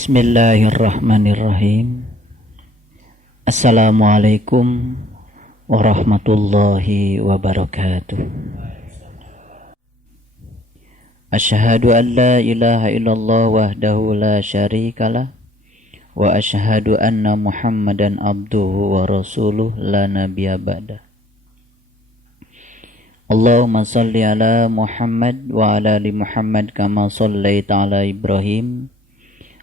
Bismillahirrahmanirrahim. Assalamualaikum warahmatullahi wabarakatuh. Asyhadu an la ilaha illallah wahdahu la syarikalah wa asyhadu anna Muhammadan abduhu wa rasuluh la nabiyya ba'dah. Allahumma salli ala Muhammad wa ala ali Muhammad kama shallaita ala Ibrahim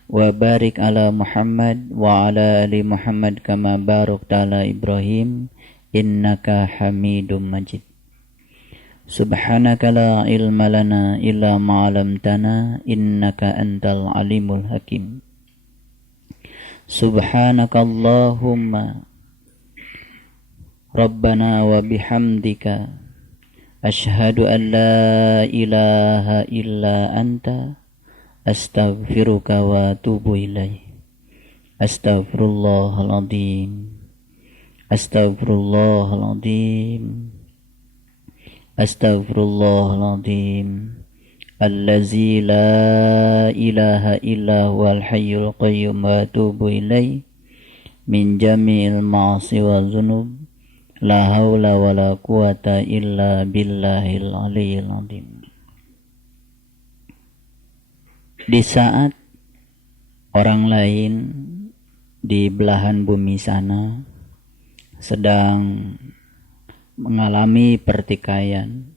wa barik ala Muhammad wa ala ali Muhammad kama barakta ala Ibrahim innaka Hamidum Majid. Subhanaka la ilma lana illa ma 'allamtana innaka antal alimul hakim. Subhanaka Allahumma Rabbana wa bihamdika asyhadu an la ilaha illa anta astaghfiruka wa atubu ilaih. Astaghfirullahaladzim. Astaghfirullahaladzim. Astaghfirullahaladzim. Allazi la ilaha illa huwal hayyul qayyum wa atubu ilaih min jami'il ma'asi wa dzunub. La haula wa la quwata illa billahil aliyyil azim. Di saat orang lain di belahan bumi sana sedang mengalami pertikaian,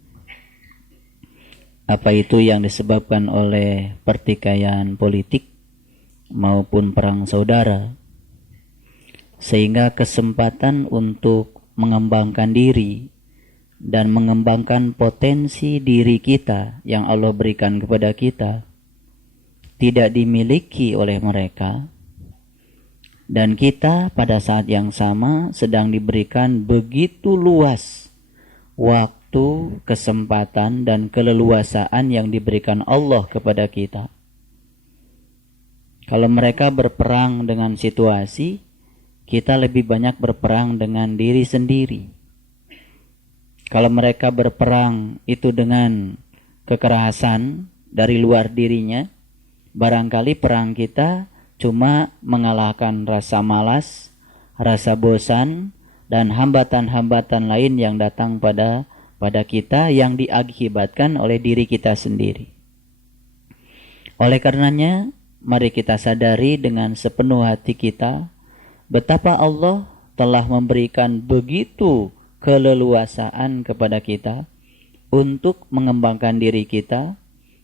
apa itu yang disebabkan oleh pertikaian politik maupun perang saudara, sehingga kesempatan untuk mengembangkan diri dan mengembangkan potensi diri kita yang Allah berikan kepada kita tidak dimiliki oleh mereka, dan kita pada saat yang sama sedang diberikan begitu luas waktu, kesempatan, dan keleluasaan yang diberikan Allah kepada kita. Kalau mereka berperang dengan situasi, kita lebih banyak berperang dengan diri sendiri. Kalau mereka berperang itu dengan kekerasan dari luar dirinya, barangkali perang kita cuma mengalahkan rasa malas, rasa bosan, dan hambatan-hambatan lain yang datang pada kita yang diakibatkan oleh diri kita sendiri. Oleh karenanya, mari kita sadari dengan sepenuh hati kita betapa Allah telah memberikan begitu keleluasaan kepada kita untuk mengembangkan diri kita,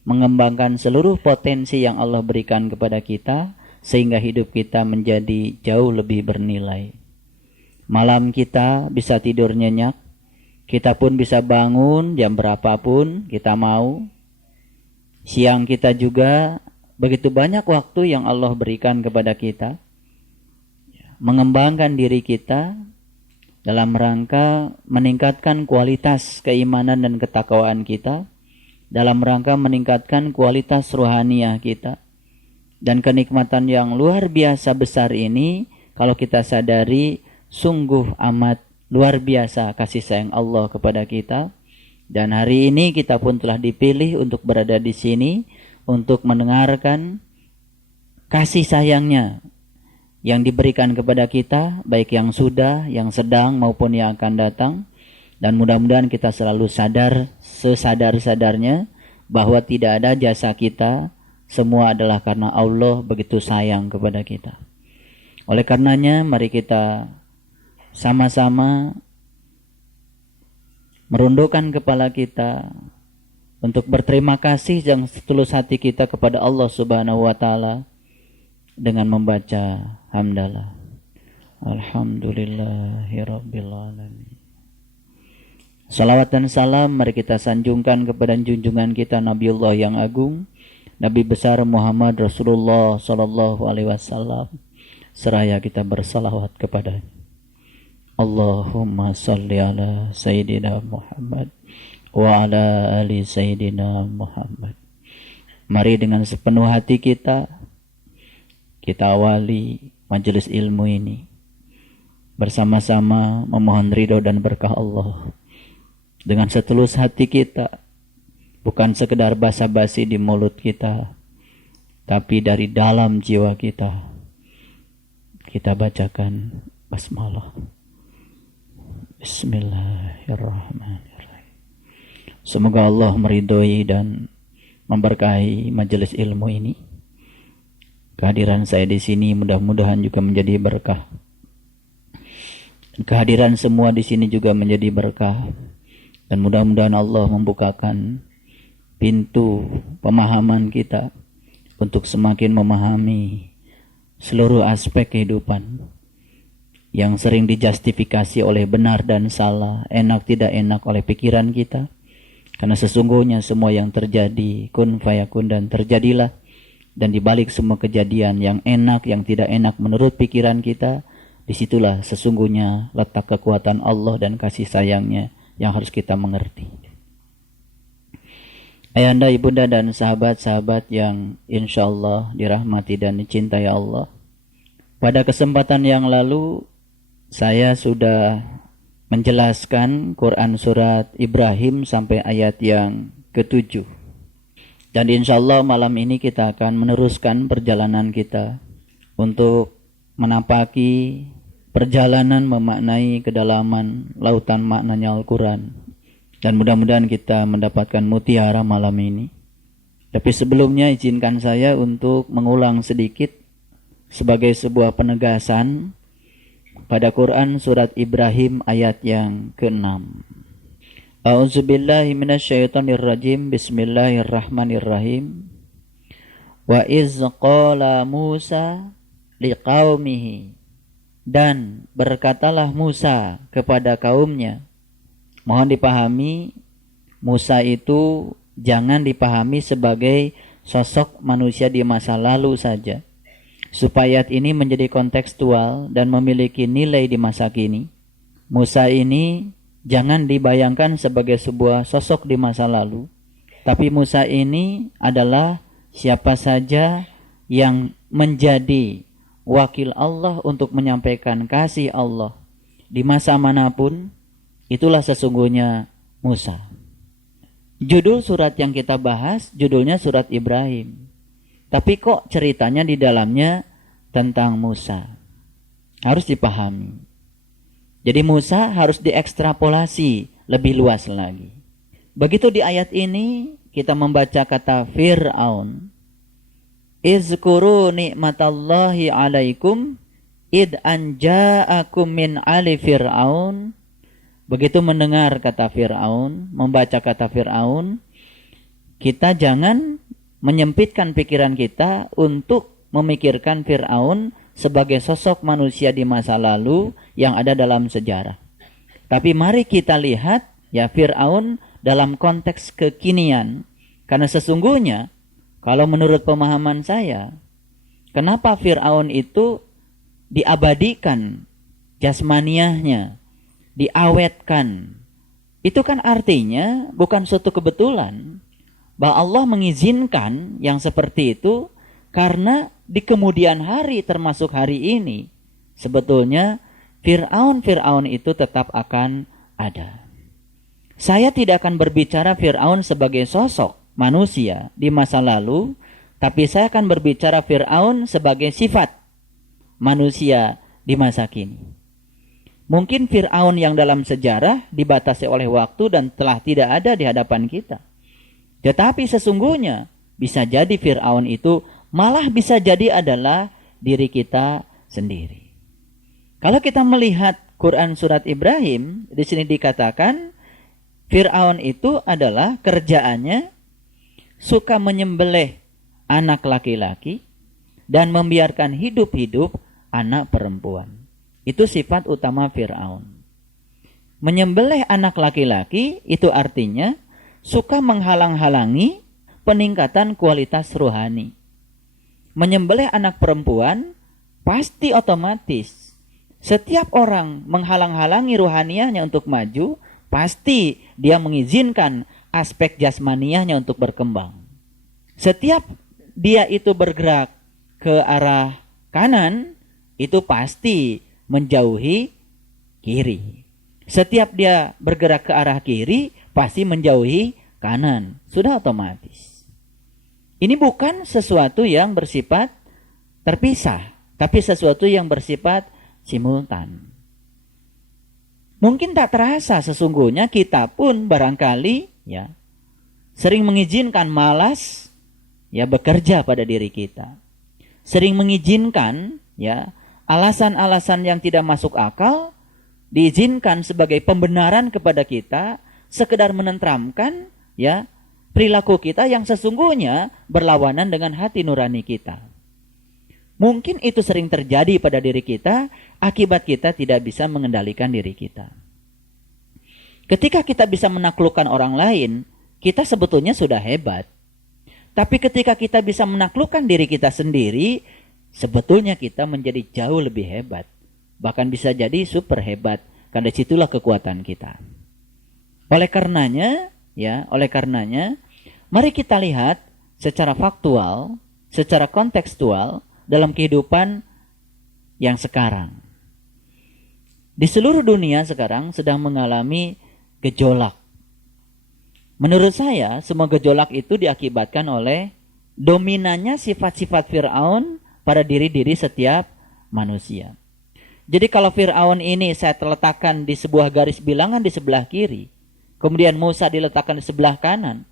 mengembangkan seluruh potensi yang Allah berikan kepada kita, sehingga hidup kita menjadi jauh lebih bernilai. Malam kita bisa tidur nyenyak, kita pun bisa bangun jam berapapun kita mau. Siang kita juga begitu banyak waktu yang Allah berikan kepada kita, mengembangkan diri kita dalam rangka meningkatkan kualitas keimanan dan ketakwaan kita, dalam rangka meningkatkan kualitas rohaniah kita. Dan kenikmatan yang luar biasa besar ini, kalau kita sadari, sungguh amat luar biasa kasih sayang Allah kepada kita. Dan hari ini kita pun telah dipilih untuk berada di sini, untuk mendengarkan kasih sayangnya yang diberikan kepada kita, baik yang sudah, yang sedang, maupun yang akan datang. Dan mudah-mudahan kita selalu sadar, sesadar-sadarnya, bahwa tidak ada jasa kita, semua adalah karena Allah begitu sayang kepada kita. Oleh karenanya, mari kita sama-sama merundukkan kepala kita untuk berterima kasih yang setulus hati kita kepada Allah Subhanahu wa Ta'ala dengan membaca hamdalah. Alhamdulillahirabbil alamin. Salawat dan salam mari kita sanjungkan kepada junjungan kita Nabiullah yang agung, Nabi besar Muhammad Rasulullah sallallahu alaihi wasallam, seraya kita bersalawat kepadanya. Allahumma salli ala Sayyidina Muhammad wa ala ali Sayyidina Muhammad. Mari dengan sepenuh hati kita awali majelis ilmu ini bersama-sama memohon ridho dan berkah Allah dengan setulus hati kita, bukan sekedar basa-basi di mulut kita, tapi dari dalam jiwa kita bacakan basmalah. Bismillahirrahmanirrahim. Semoga Allah meridhoi dan memberkahi majelis ilmu ini. Kehadiran saya di sini mudah-mudahan juga menjadi berkah. Kehadiran semua di sini juga menjadi berkah. Dan mudah-mudahan Allah membukakan pintu pemahaman kita untuk semakin memahami seluruh aspek kehidupan yang sering dijustifikasi oleh benar dan salah, enak tidak enak oleh pikiran kita. Karena sesungguhnya semua yang terjadi kun fayakun, dan terjadilah. Dan dibalik semua kejadian yang enak, yang tidak enak menurut pikiran kita, disitulah sesungguhnya letak kekuatan Allah dan kasih sayangnya yang harus kita mengerti. Ayahanda, ibunda, dan sahabat-sahabat yang insya Allah dirahmati dan dicintai Allah. Pada kesempatan yang lalu, saya sudah menjelaskan Quran surat Ibrahim sampai ayat yang ke-7. Dan insya Allah malam ini kita akan meneruskan perjalanan kita untuk menapaki perjalanan memaknai kedalaman lautan maknanya Al-Quran. Dan mudah-mudahan kita mendapatkan mutiara malam ini. Tapi sebelumnya izinkan saya untuk mengulang sedikit sebagai sebuah penegasan pada Quran surat Ibrahim ayat yang ke-6. A'udzubillahi minasyaitonirrajim. Bismillahirrahmanirrahim. Wa iz qala Musa liqaumihi, dan berkatalah Musa kepada kaumnya. Mohon dipahami, Musa itu jangan dipahami sebagai sosok manusia di masa lalu saja. Supaya ayat ini menjadi kontekstual dan memiliki nilai di masa kini. Musa ini jangan dibayangkan sebagai sebuah sosok di masa lalu. Tapi Musa ini adalah siapa saja yang menjadi wakil Allah untuk menyampaikan kasih Allah di masa manapun. Itulah sesungguhnya Musa. Judul surat yang kita bahas, judulnya surat Ibrahim. Tapi kok ceritanya di dalamnya tentang Musa? Harus dipahami. Jadi Musa harus diekstrapolasi lebih luas lagi. Begitu di ayat ini kita membaca kata Fir'aun. Izkuru ni'matallahi alaikum id anja'akum min ali Fir'aun. Begitu mendengar kata Fir'aun, membaca kata Fir'aun, kita jangan menyempitkan pikiran kita untuk memikirkan Fir'aun sebagai sosok manusia di masa lalu yang ada dalam sejarah. Tapi mari kita lihat ya Fir'aun dalam konteks kekinian. Karena sesungguhnya kalau menurut pemahaman saya, kenapa Fir'aun itu diabadikan jasmaniahnya, diawetkan? Itu kan artinya bukan suatu kebetulan bahwa Allah mengizinkan yang seperti itu, karena di kemudian hari termasuk hari ini sebetulnya Fir'aun itu tetap akan ada. Saya tidak akan berbicara Fir'aun sebagai sosok manusia di masa lalu, tapi saya akan berbicara Fir'aun sebagai sifat manusia di masa kini. Mungkin Fir'aun yang dalam sejarah dibatasi oleh waktu dan telah tidak ada di hadapan kita. Tetapi sesungguhnya bisa jadi Fir'aun itu malah bisa jadi adalah diri kita sendiri. Kalau kita melihat Quran surat Ibrahim, di sini dikatakan Fir'aun itu adalah kerjaannya suka menyembelih anak laki-laki dan membiarkan hidup-hidup anak perempuan. Itu sifat utama Fir'aun. Menyembelih anak laki-laki itu artinya suka menghalang-halangi peningkatan kualitas rohani. Menyembelih anak perempuan pasti otomatis setiap orang menghalang-halangi rohaniahnya untuk maju, pasti dia mengizinkan aspek jasmaniahnya untuk berkembang. Setiap dia itu bergerak ke arah kanan, itu pasti menjauhi kiri. Setiap dia bergerak ke arah kiri, pasti menjauhi kanan. Sudah otomatis. Ini bukan sesuatu yang bersifat terpisah, tapi sesuatu yang bersifat simultan. Mungkin tak terasa sesungguhnya kita pun barangkali ya sering mengizinkan malas ya bekerja pada diri kita. Sering mengizinkan ya alasan-alasan yang tidak masuk akal diizinkan sebagai pembenaran kepada kita, sekedar menenteramkan ya perilaku kita yang sesungguhnya berlawanan dengan hati nurani kita. Mungkin itu sering terjadi pada diri kita, akibat kita tidak bisa mengendalikan diri kita. Ketika kita bisa menaklukkan orang lain, kita sebetulnya sudah hebat. Tapi ketika kita bisa menaklukkan diri kita sendiri, sebetulnya kita menjadi jauh lebih hebat. Bahkan bisa jadi super hebat, karena disitulah kekuatan kita. Oleh karenanya, mari kita lihat secara faktual, secara kontekstual, dalam kehidupan yang sekarang. Di seluruh dunia sekarang sedang mengalami gejolak. Menurut saya, semua gejolak itu diakibatkan oleh dominannya sifat-sifat Fir'aun pada diri-diri setiap manusia. Jadi kalau Fir'aun ini saya letakkan di sebuah garis bilangan di sebelah kiri, kemudian Musa diletakkan di sebelah kanan,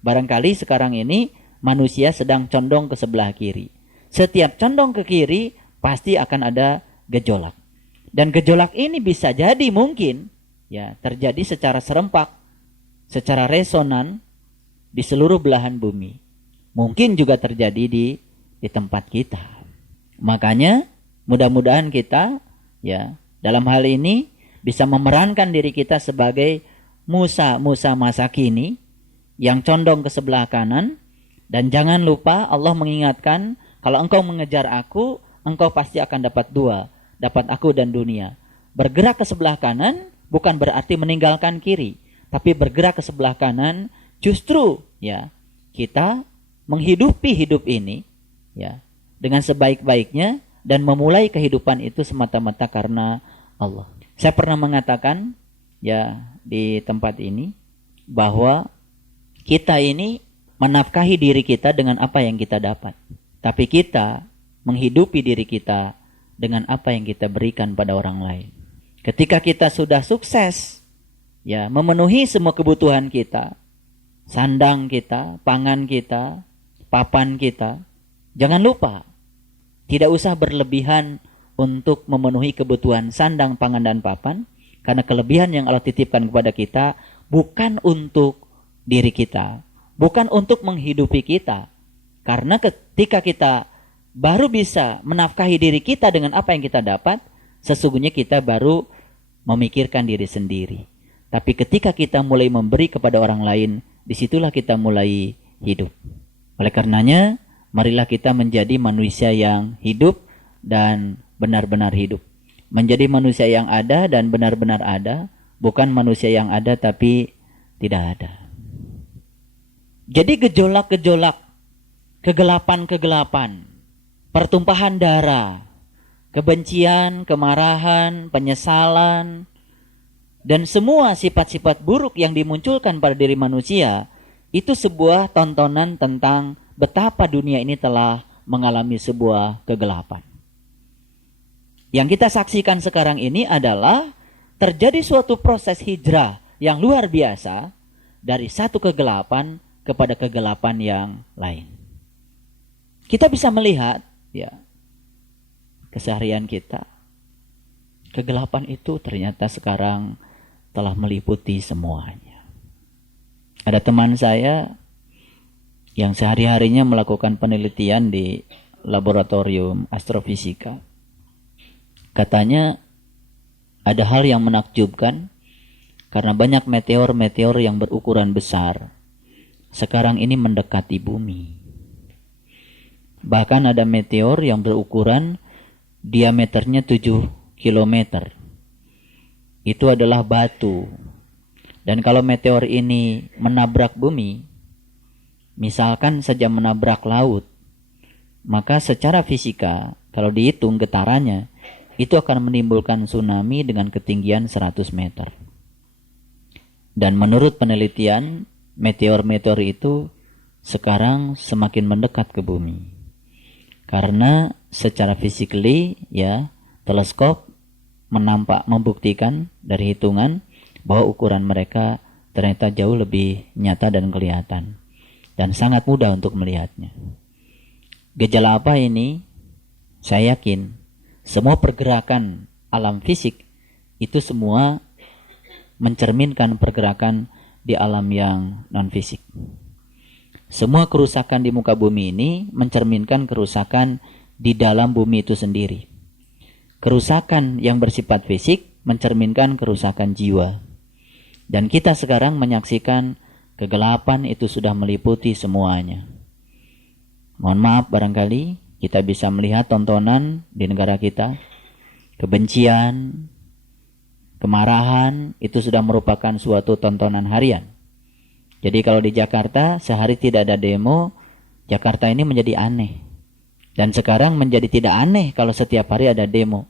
barangkali sekarang ini manusia sedang condong ke sebelah kiri. Setiap condong ke kiri pasti akan ada gejolak. Dan gejolak ini bisa jadi mungkin ya terjadi secara serempak, secara resonan di seluruh belahan bumi. Mungkin juga terjadi di tempat kita. Makanya mudah-mudahan kita ya dalam hal ini bisa memerankan diri kita sebagai Musa masa kini yang condong ke sebelah kanan. Dan jangan lupa Allah mengingatkan, kalau engkau mengejar aku, engkau pasti akan dapat dua. Dapat aku dan dunia. Bergerak ke sebelah kanan bukan berarti meninggalkan kiri. Tapi bergerak ke sebelah kanan justru ya kita menghidupi hidup ini ya dengan sebaik-baiknya. Dan memulai kehidupan itu semata-mata karena Allah. Saya pernah mengatakan ya di tempat ini bahwa kita ini menafkahi diri kita dengan apa yang kita dapat. Tapi kita menghidupi diri kita dengan apa yang kita berikan pada orang lain. Ketika kita sudah sukses, ya memenuhi semua kebutuhan kita, sandang kita, pangan kita, papan kita, jangan lupa, tidak usah berlebihan untuk memenuhi kebutuhan sandang, pangan, dan papan, karena kelebihan yang Allah titipkan kepada kita bukan untuk diri kita, bukan untuk menghidupi kita. Karena ketika kita baru bisa menafkahi diri kita dengan apa yang kita dapat, sesungguhnya kita baru memikirkan diri sendiri. Tapi ketika kita mulai memberi kepada orang lain, disitulah kita mulai hidup. Oleh karenanya, marilah kita menjadi manusia yang hidup dan benar-benar hidup. Menjadi manusia yang ada dan benar-benar ada, bukan manusia yang ada tapi tidak ada. Jadi gejolak-gejolak, kegelapan-kegelapan, pertumpahan darah, kebencian, kemarahan, penyesalan, dan semua sifat-sifat buruk yang dimunculkan pada diri manusia, itu sebuah tontonan tentang betapa dunia ini telah mengalami sebuah kegelapan. Yang kita saksikan sekarang ini adalah terjadi suatu proses hijrah yang luar biasa dari satu kegelapan kepada kegelapan yang lain. Kita bisa melihat ya keseharian kita. Kegelapan itu ternyata sekarang telah meliputi semuanya. Ada teman saya yang sehari-harinya melakukan penelitian di laboratorium astrofisika. Katanya ada hal yang menakjubkan karena banyak meteor-meteor yang berukuran besar sekarang ini mendekati bumi. Bahkan ada meteor yang berukuran diameternya 7 km. Itu adalah batu. Dan kalau meteor ini menabrak bumi, misalkan saja menabrak laut, maka secara fisika, kalau dihitung getarannya, itu akan menimbulkan tsunami dengan ketinggian 100 meter. Dan menurut penelitian, meteor-meteor itu sekarang semakin mendekat ke bumi. Karena secara physically ya, teleskop membuktikan dari hitungan bahwa ukuran mereka ternyata jauh lebih nyata dan kelihatan. Dan sangat mudah untuk melihatnya. Gejala apa ini? Saya yakin semua pergerakan alam fisik itu semua mencerminkan pergerakan di alam yang non-fisik. Semua kerusakan di muka bumi ini mencerminkan kerusakan di dalam bumi itu sendiri. Kerusakan yang bersifat fisik mencerminkan kerusakan jiwa. Dan kita sekarang menyaksikan kegelapan itu sudah meliputi semuanya. Mohon maaf barangkali kita bisa melihat tontonan di negara kita. Kebencian, kemarahan itu sudah merupakan suatu tontonan harian. Jadi kalau di Jakarta sehari tidak ada demo, Jakarta ini menjadi aneh. Dan sekarang menjadi tidak aneh kalau setiap hari ada demo.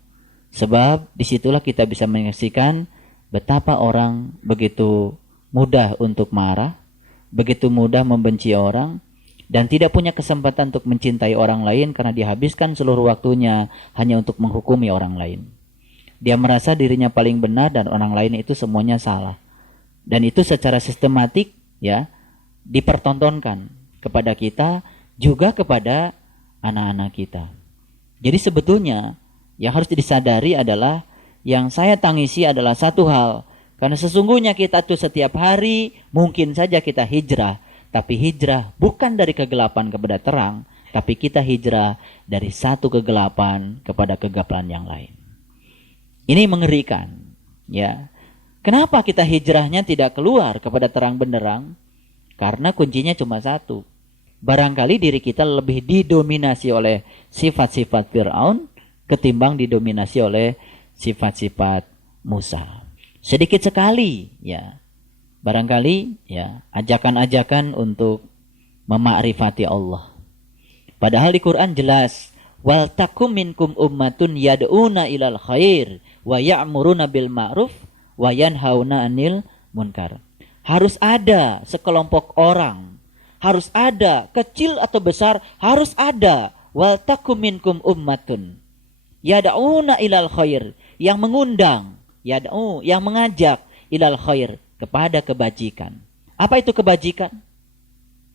Sebab disitulah kita bisa menyaksikan betapa orang begitu mudah untuk marah, begitu mudah membenci orang, dan tidak punya kesempatan untuk mencintai orang lain karena dihabiskan seluruh waktunya hanya untuk menghukumi orang lain. Dia merasa dirinya paling benar dan orang lain itu semuanya salah. Dan itu secara sistematik ya dipertontonkan kepada kita, juga kepada anak-anak kita. Jadi sebetulnya yang harus disadari adalah, yang saya tangisi adalah satu hal. Karena sesungguhnya kita tuh setiap hari mungkin saja kita hijrah. Tapi hijrah bukan dari kegelapan kepada terang, tapi kita hijrah dari satu kegelapan kepada kegelapan yang lain. Ini mengerikan, ya. Kenapa kita hijrahnya tidak keluar kepada terang benderang? Karena kuncinya cuma satu. Barangkali diri kita lebih didominasi oleh sifat-sifat Fir'aun ketimbang didominasi oleh sifat-sifat Musa. Sedikit sekali, ya. Barangkali ya ajakan-ajakan untuk memakrifati Allah. Padahal di Quran jelas, wal takum minkum ummatun yad'una ilal khair wa ya'muruna bil ma'ruf wa yanhauna 'anil munkar. Harus ada sekelompok orang, harus ada kecil atau besar, harus ada wal takum minkum ummatun yad'una ilal khair, yang mengundang, yad'u, yang mengajak ilal khair, kepada kebajikan. Apa itu kebajikan?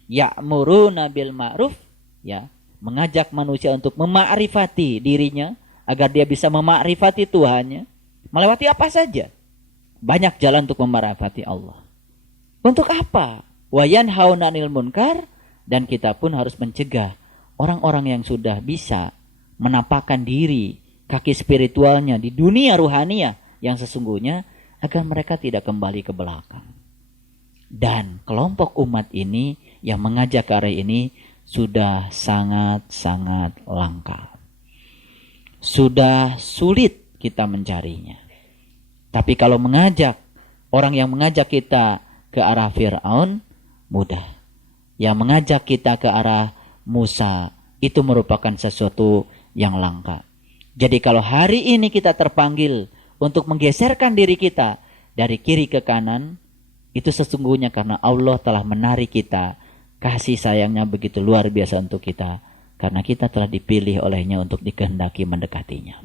Ya'muruna bil ma'ruf, ya, mengajak manusia untuk memakrifati dirinya agar dia bisa memakrifati Tuhannya. Melewati apa saja? Banyak jalan untuk memakrifati Allah. Untuk apa? Wa yanhauna 'anil munkar, dan kita pun harus mencegah orang-orang yang sudah bisa menampakkan diri, kaki spiritualnya di dunia ruhaniah yang sesungguhnya, agar mereka tidak kembali ke belakang. Dan kelompok umat ini yang mengajak ke arah ini sudah sangat-sangat langka. Sudah sulit kita mencarinya. Tapi kalau mengajak, orang yang mengajak kita ke arah Fir'aun, mudah. Yang mengajak kita ke arah Musa, itu merupakan sesuatu yang langka. Jadi kalau hari ini kita terpanggil untuk menggeserkan diri kita dari kiri ke kanan, itu sesungguhnya karena Allah telah menarik kita. Kasih sayangnya begitu luar biasa untuk kita, karena kita telah dipilih olehnya untuk dikehendaki mendekatinya.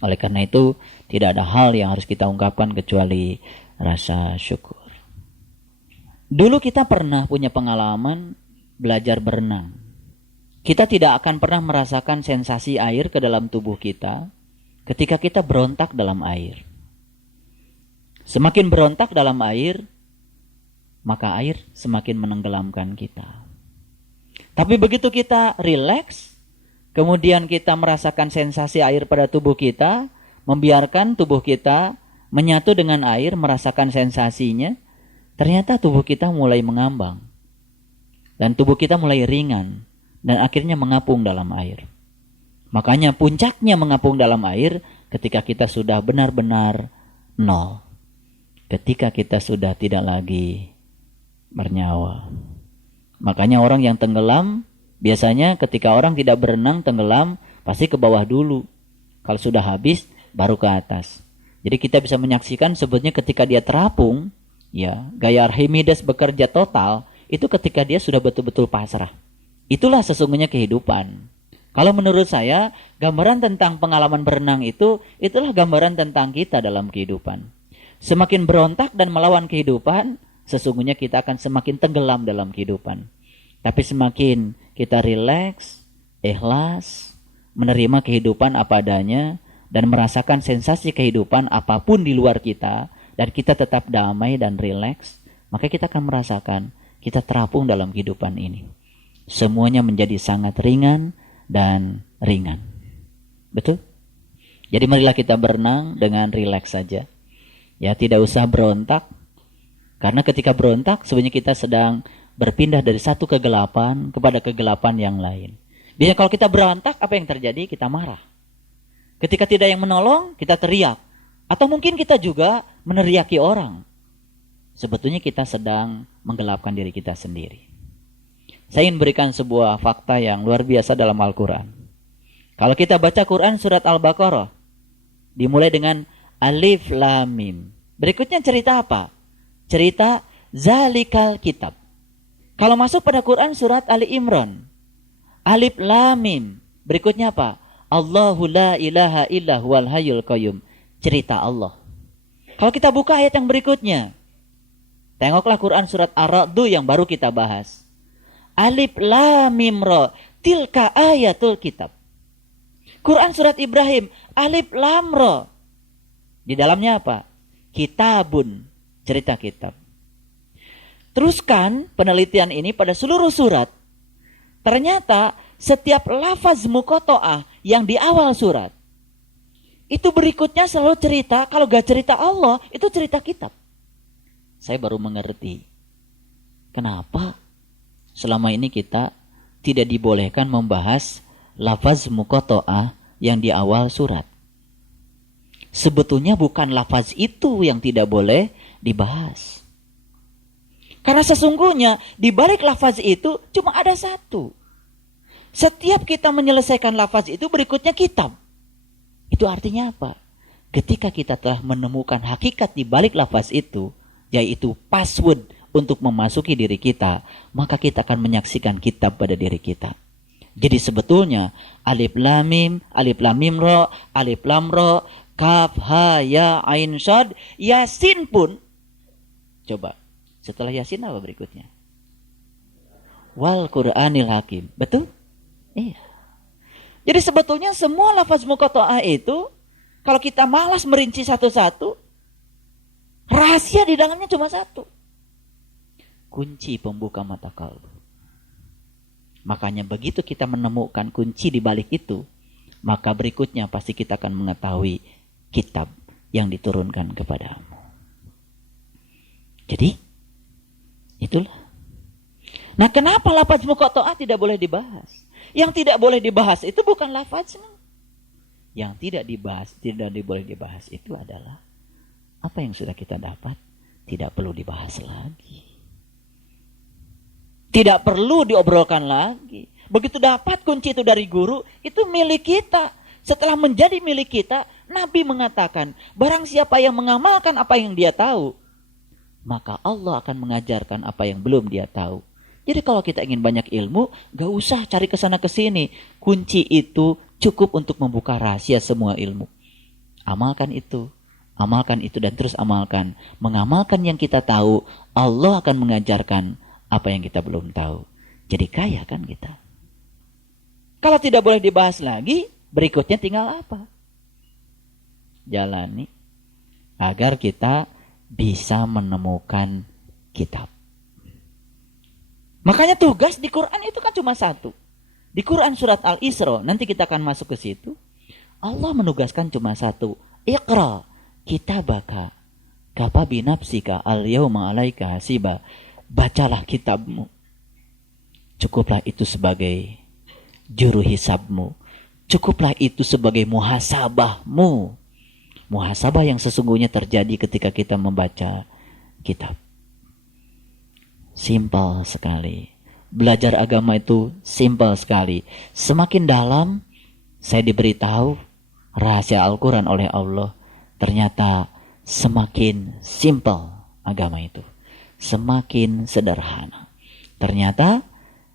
Oleh karena itu, tidak ada hal yang harus kita ungkapkan kecuali rasa syukur. Dulu kita pernah punya pengalaman belajar berenang. Kita tidak akan pernah merasakan sensasi air ke dalam tubuh kita ketika kita berontak dalam air. Semakin berontak dalam air, maka air semakin menenggelamkan kita. Tapi begitu kita rileks, kemudian kita merasakan sensasi air pada tubuh kita, membiarkan tubuh kita menyatu dengan air, merasakan sensasinya, ternyata tubuh kita mulai mengambang. Dan tubuh kita mulai ringan, dan akhirnya mengapung dalam air. Makanya puncaknya mengapung dalam air ketika kita sudah benar-benar nol. Ketika kita sudah tidak lagi bernyawa. Makanya orang yang tenggelam, biasanya ketika orang tidak berenang tenggelam, pasti ke bawah dulu. Kalau sudah habis, baru ke atas. Jadi kita bisa menyaksikan sebetulnya ketika dia terapung, ya, gaya Archimedes bekerja total, itu ketika dia sudah betul-betul pasrah. Itulah sesungguhnya kehidupan. Kalau menurut saya, gambaran tentang pengalaman berenang itulah gambaran tentang kita dalam kehidupan. Semakin berontak dan melawan kehidupan, sesungguhnya kita akan semakin tenggelam dalam kehidupan. Tapi semakin kita rileks, ikhlas, menerima kehidupan apa adanya, dan merasakan sensasi kehidupan apapun di luar kita, dan kita tetap damai dan rileks, maka kita akan merasakan kita terapung dalam kehidupan ini. Semuanya menjadi sangat ringan dan ringan. Betul? Jadi marilah kita berenang dengan rileks saja. Ya, tidak usah berontak. Karena ketika berontak, sebenarnya kita sedang berpindah dari satu kegelapan kepada kegelapan yang lain. Biasanya kalau kita berontak, apa yang terjadi? Kita marah. Ketika tidak yang menolong, kita teriak. Atau mungkin kita juga meneriaki orang. Sebetulnya kita sedang menggelapkan diri kita sendiri. Saya ingin berikan sebuah fakta yang luar biasa dalam Al-Quran. Kalau kita baca Quran surat Al-Baqarah, dimulai dengan Alif Lam Mim. Berikutnya cerita apa? Cerita Zalikal Kitab. Kalau masuk pada Quran surat Ali Imran, Alif Lam Mim. Berikutnya apa? Allahu la ilaha illa huwal hayyul qayyum. Cerita Allah. Kalau kita buka ayat yang berikutnya, tengoklah Quran surat Ar-Ra'd yang baru kita bahas. Alif Lam Mim Ra, tilka ayatul kitab. Quran surat Ibrahim, Alif Lam Ra. Di dalamnya apa? Kitabun, cerita kitab. Teruskan penelitian ini pada seluruh surat. Ternyata setiap lafaz muqatta'ah yang di awal surat, itu berikutnya selalu cerita, kalau gak cerita Allah, itu cerita kitab. Saya baru mengerti kenapa selama ini kita tidak dibolehkan membahas lafaz muqatta'ah yang di awal surat. Sebetulnya bukan lafaz itu yang tidak boleh dibahas. Karena sesungguhnya di balik lafaz itu cuma ada satu. Setiap kita menyelesaikan lafaz itu berikutnya kitab. Itu artinya apa? Ketika kita telah menemukan hakikat di balik lafaz itu, yaitu password untuk memasuki diri kita, maka kita akan menyaksikan kitab pada diri kita. Jadi sebetulnya Alif Lam Mim, Alif Lam Mim Ra, Alif Lam Ra, Kaf Ha Ya Ain Shad, Yasin pun. Coba, setelah Yasin apa berikutnya? Wal Qur'anil Hakim. Betul? Iya. Jadi sebetulnya semua lafaz muqatta'ah itu, kalau kita malas merinci satu-satu, rahasia di dalamnya cuma satu. Kunci pembuka mata kalbu. Makanya begitu kita menemukan kunci di balik itu, maka berikutnya pasti kita akan mengetahui kitab yang diturunkan kepadamu. Jadi, itulah. Nah, kenapa lafaz muqatta'ah tidak boleh dibahas? Yang tidak boleh dibahas itu bukan lafaznya. Yang tidak boleh dibahas itu adalah apa yang sudah kita dapat, tidak perlu dibahas lagi. Tidak perlu diobrolkan lagi. Begitu dapat kunci itu dari guru, itu milik kita. Setelah menjadi milik kita, Nabi mengatakan, barang siapa yang mengamalkan apa yang dia tahu, maka Allah akan mengajarkan apa yang belum dia tahu. Jadi kalau kita ingin banyak ilmu, gak usah cari kesana kesini. Kunci itu cukup untuk membuka rahasia semua ilmu. Amalkan itu dan terus amalkan. Mengamalkan yang kita tahu, Allah akan mengajarkan apa yang kita belum tahu. Jadi kaya kan kita. Kalau tidak boleh dibahas lagi, berikutnya tinggal apa? Jalani agar kita bisa menemukan kitab. Makanya tugas di Quran itu kan cuma satu. Di Quran surat Al-Isra, nanti kita akan masuk ke situ. Allah menugaskan cuma satu. Iqra kitabaka kafa binafsika al-yawma 'alaika hasiba. Bacalah kitabmu. Cukuplah itu sebagai juru hisabmu. Cukuplah itu sebagai muhasabahmu. Muhasabah yang sesungguhnya terjadi ketika kita membaca kitab. Simpel sekali. Belajar agama itu simpel sekali. Semakin dalam, saya diberitahu rahasia Al-Quran oleh Allah. Ternyata semakin simpel agama itu. Semakin sederhana. Ternyata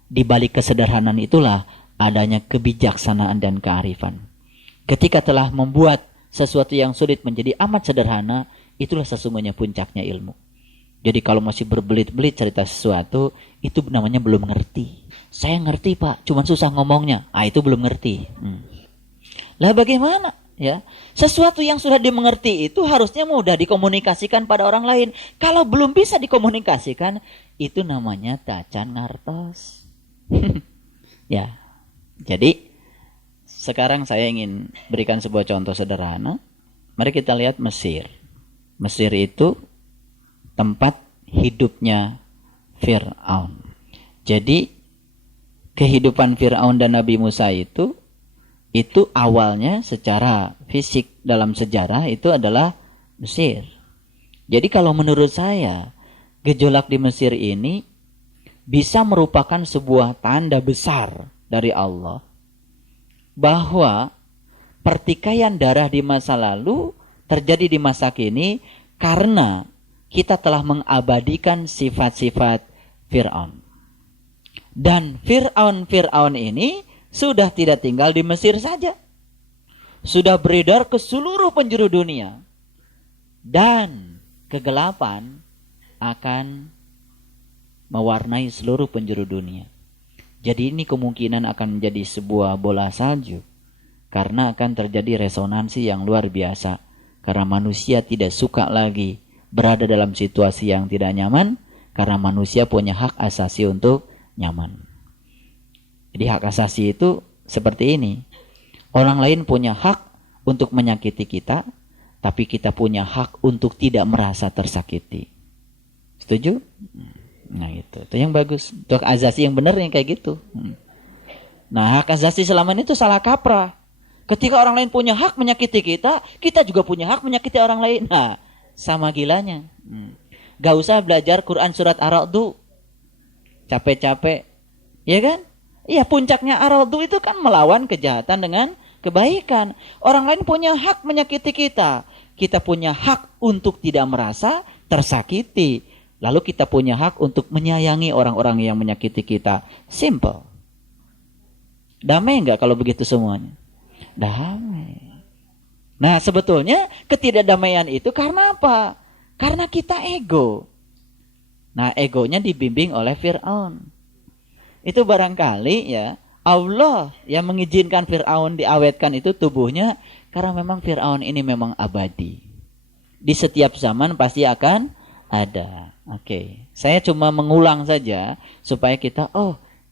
di balik kesederhanaan itulah adanya kebijaksanaan dan kearifan. Ketika telah membuat sesuatu yang sulit menjadi amat sederhana, itulah sesungguhnya puncaknya ilmu. Jadi kalau masih berbelit-belit cerita sesuatu, itu namanya belum ngerti. Saya ngerti Pak, cuman susah ngomongnya. Itu belum ngerti. Lah bagaimana? Ya, sesuatu yang sudah dimengerti itu harusnya mudah dikomunikasikan pada orang lain. Kalau belum bisa dikomunikasikan, itu namanya tacan ngartos. Ya, jadi sekarang saya ingin berikan sebuah contoh sederhana. Mari kita lihat Mesir. Mesir itu tempat hidupnya Fir'aun. Jadi kehidupan Fir'aun dan Nabi Musa itu awalnya secara fisik dalam sejarah itu adalah Mesir. Jadi kalau menurut saya, gejolak di Mesir ini bisa merupakan sebuah tanda besar dari Allah bahwa pertikaian darah di masa lalu terjadi di masa kini karena kita telah mengabadikan sifat-sifat Fir'aun. Dan Fir'aun ini sudah tidak tinggal di Mesir saja. Sudah beredar ke seluruh penjuru dunia. Dan kegelapan akan mewarnai seluruh penjuru dunia. Jadi ini kemungkinan akan menjadi sebuah bola salju. Karena akan terjadi resonansi yang luar biasa. Karena manusia tidak suka lagi berada dalam situasi yang tidak nyaman. Karena manusia punya hak asasi untuk nyaman. Jadi hak asasi itu seperti ini. Orang lain punya hak untuk menyakiti kita, tapi kita punya hak untuk tidak merasa tersakiti. Setuju? Nah itu yang bagus. Itu hak asasi yang benar yang kayak gitu. Nah hak asasi selama ini itu salah kaprah. Ketika orang lain punya hak menyakiti kita, kita juga punya hak menyakiti orang lain. Nah sama gilanya. Gak usah belajar Quran surat Ar-Ra'd. Capek-capek. Ya kan? Iya, puncaknya Ar-Ra'd itu kan melawan kejahatan dengan kebaikan. Orang lain punya hak menyakiti kita. Kita punya hak untuk tidak merasa tersakiti. Lalu kita punya hak untuk menyayangi orang-orang yang menyakiti kita. Simple. Damai enggak kalau begitu semuanya? Damai. Nah, sebetulnya ketidakdamaian itu karena apa? Karena kita ego. Nah, egonya dibimbing oleh Fir'aun. Itu barangkali ya Allah yang mengizinkan Fir'aun diawetkan itu tubuhnya karena memang Fir'aun ini memang abadi. Di setiap zaman pasti akan ada. Oke. Saya cuma mengulang saja supaya kita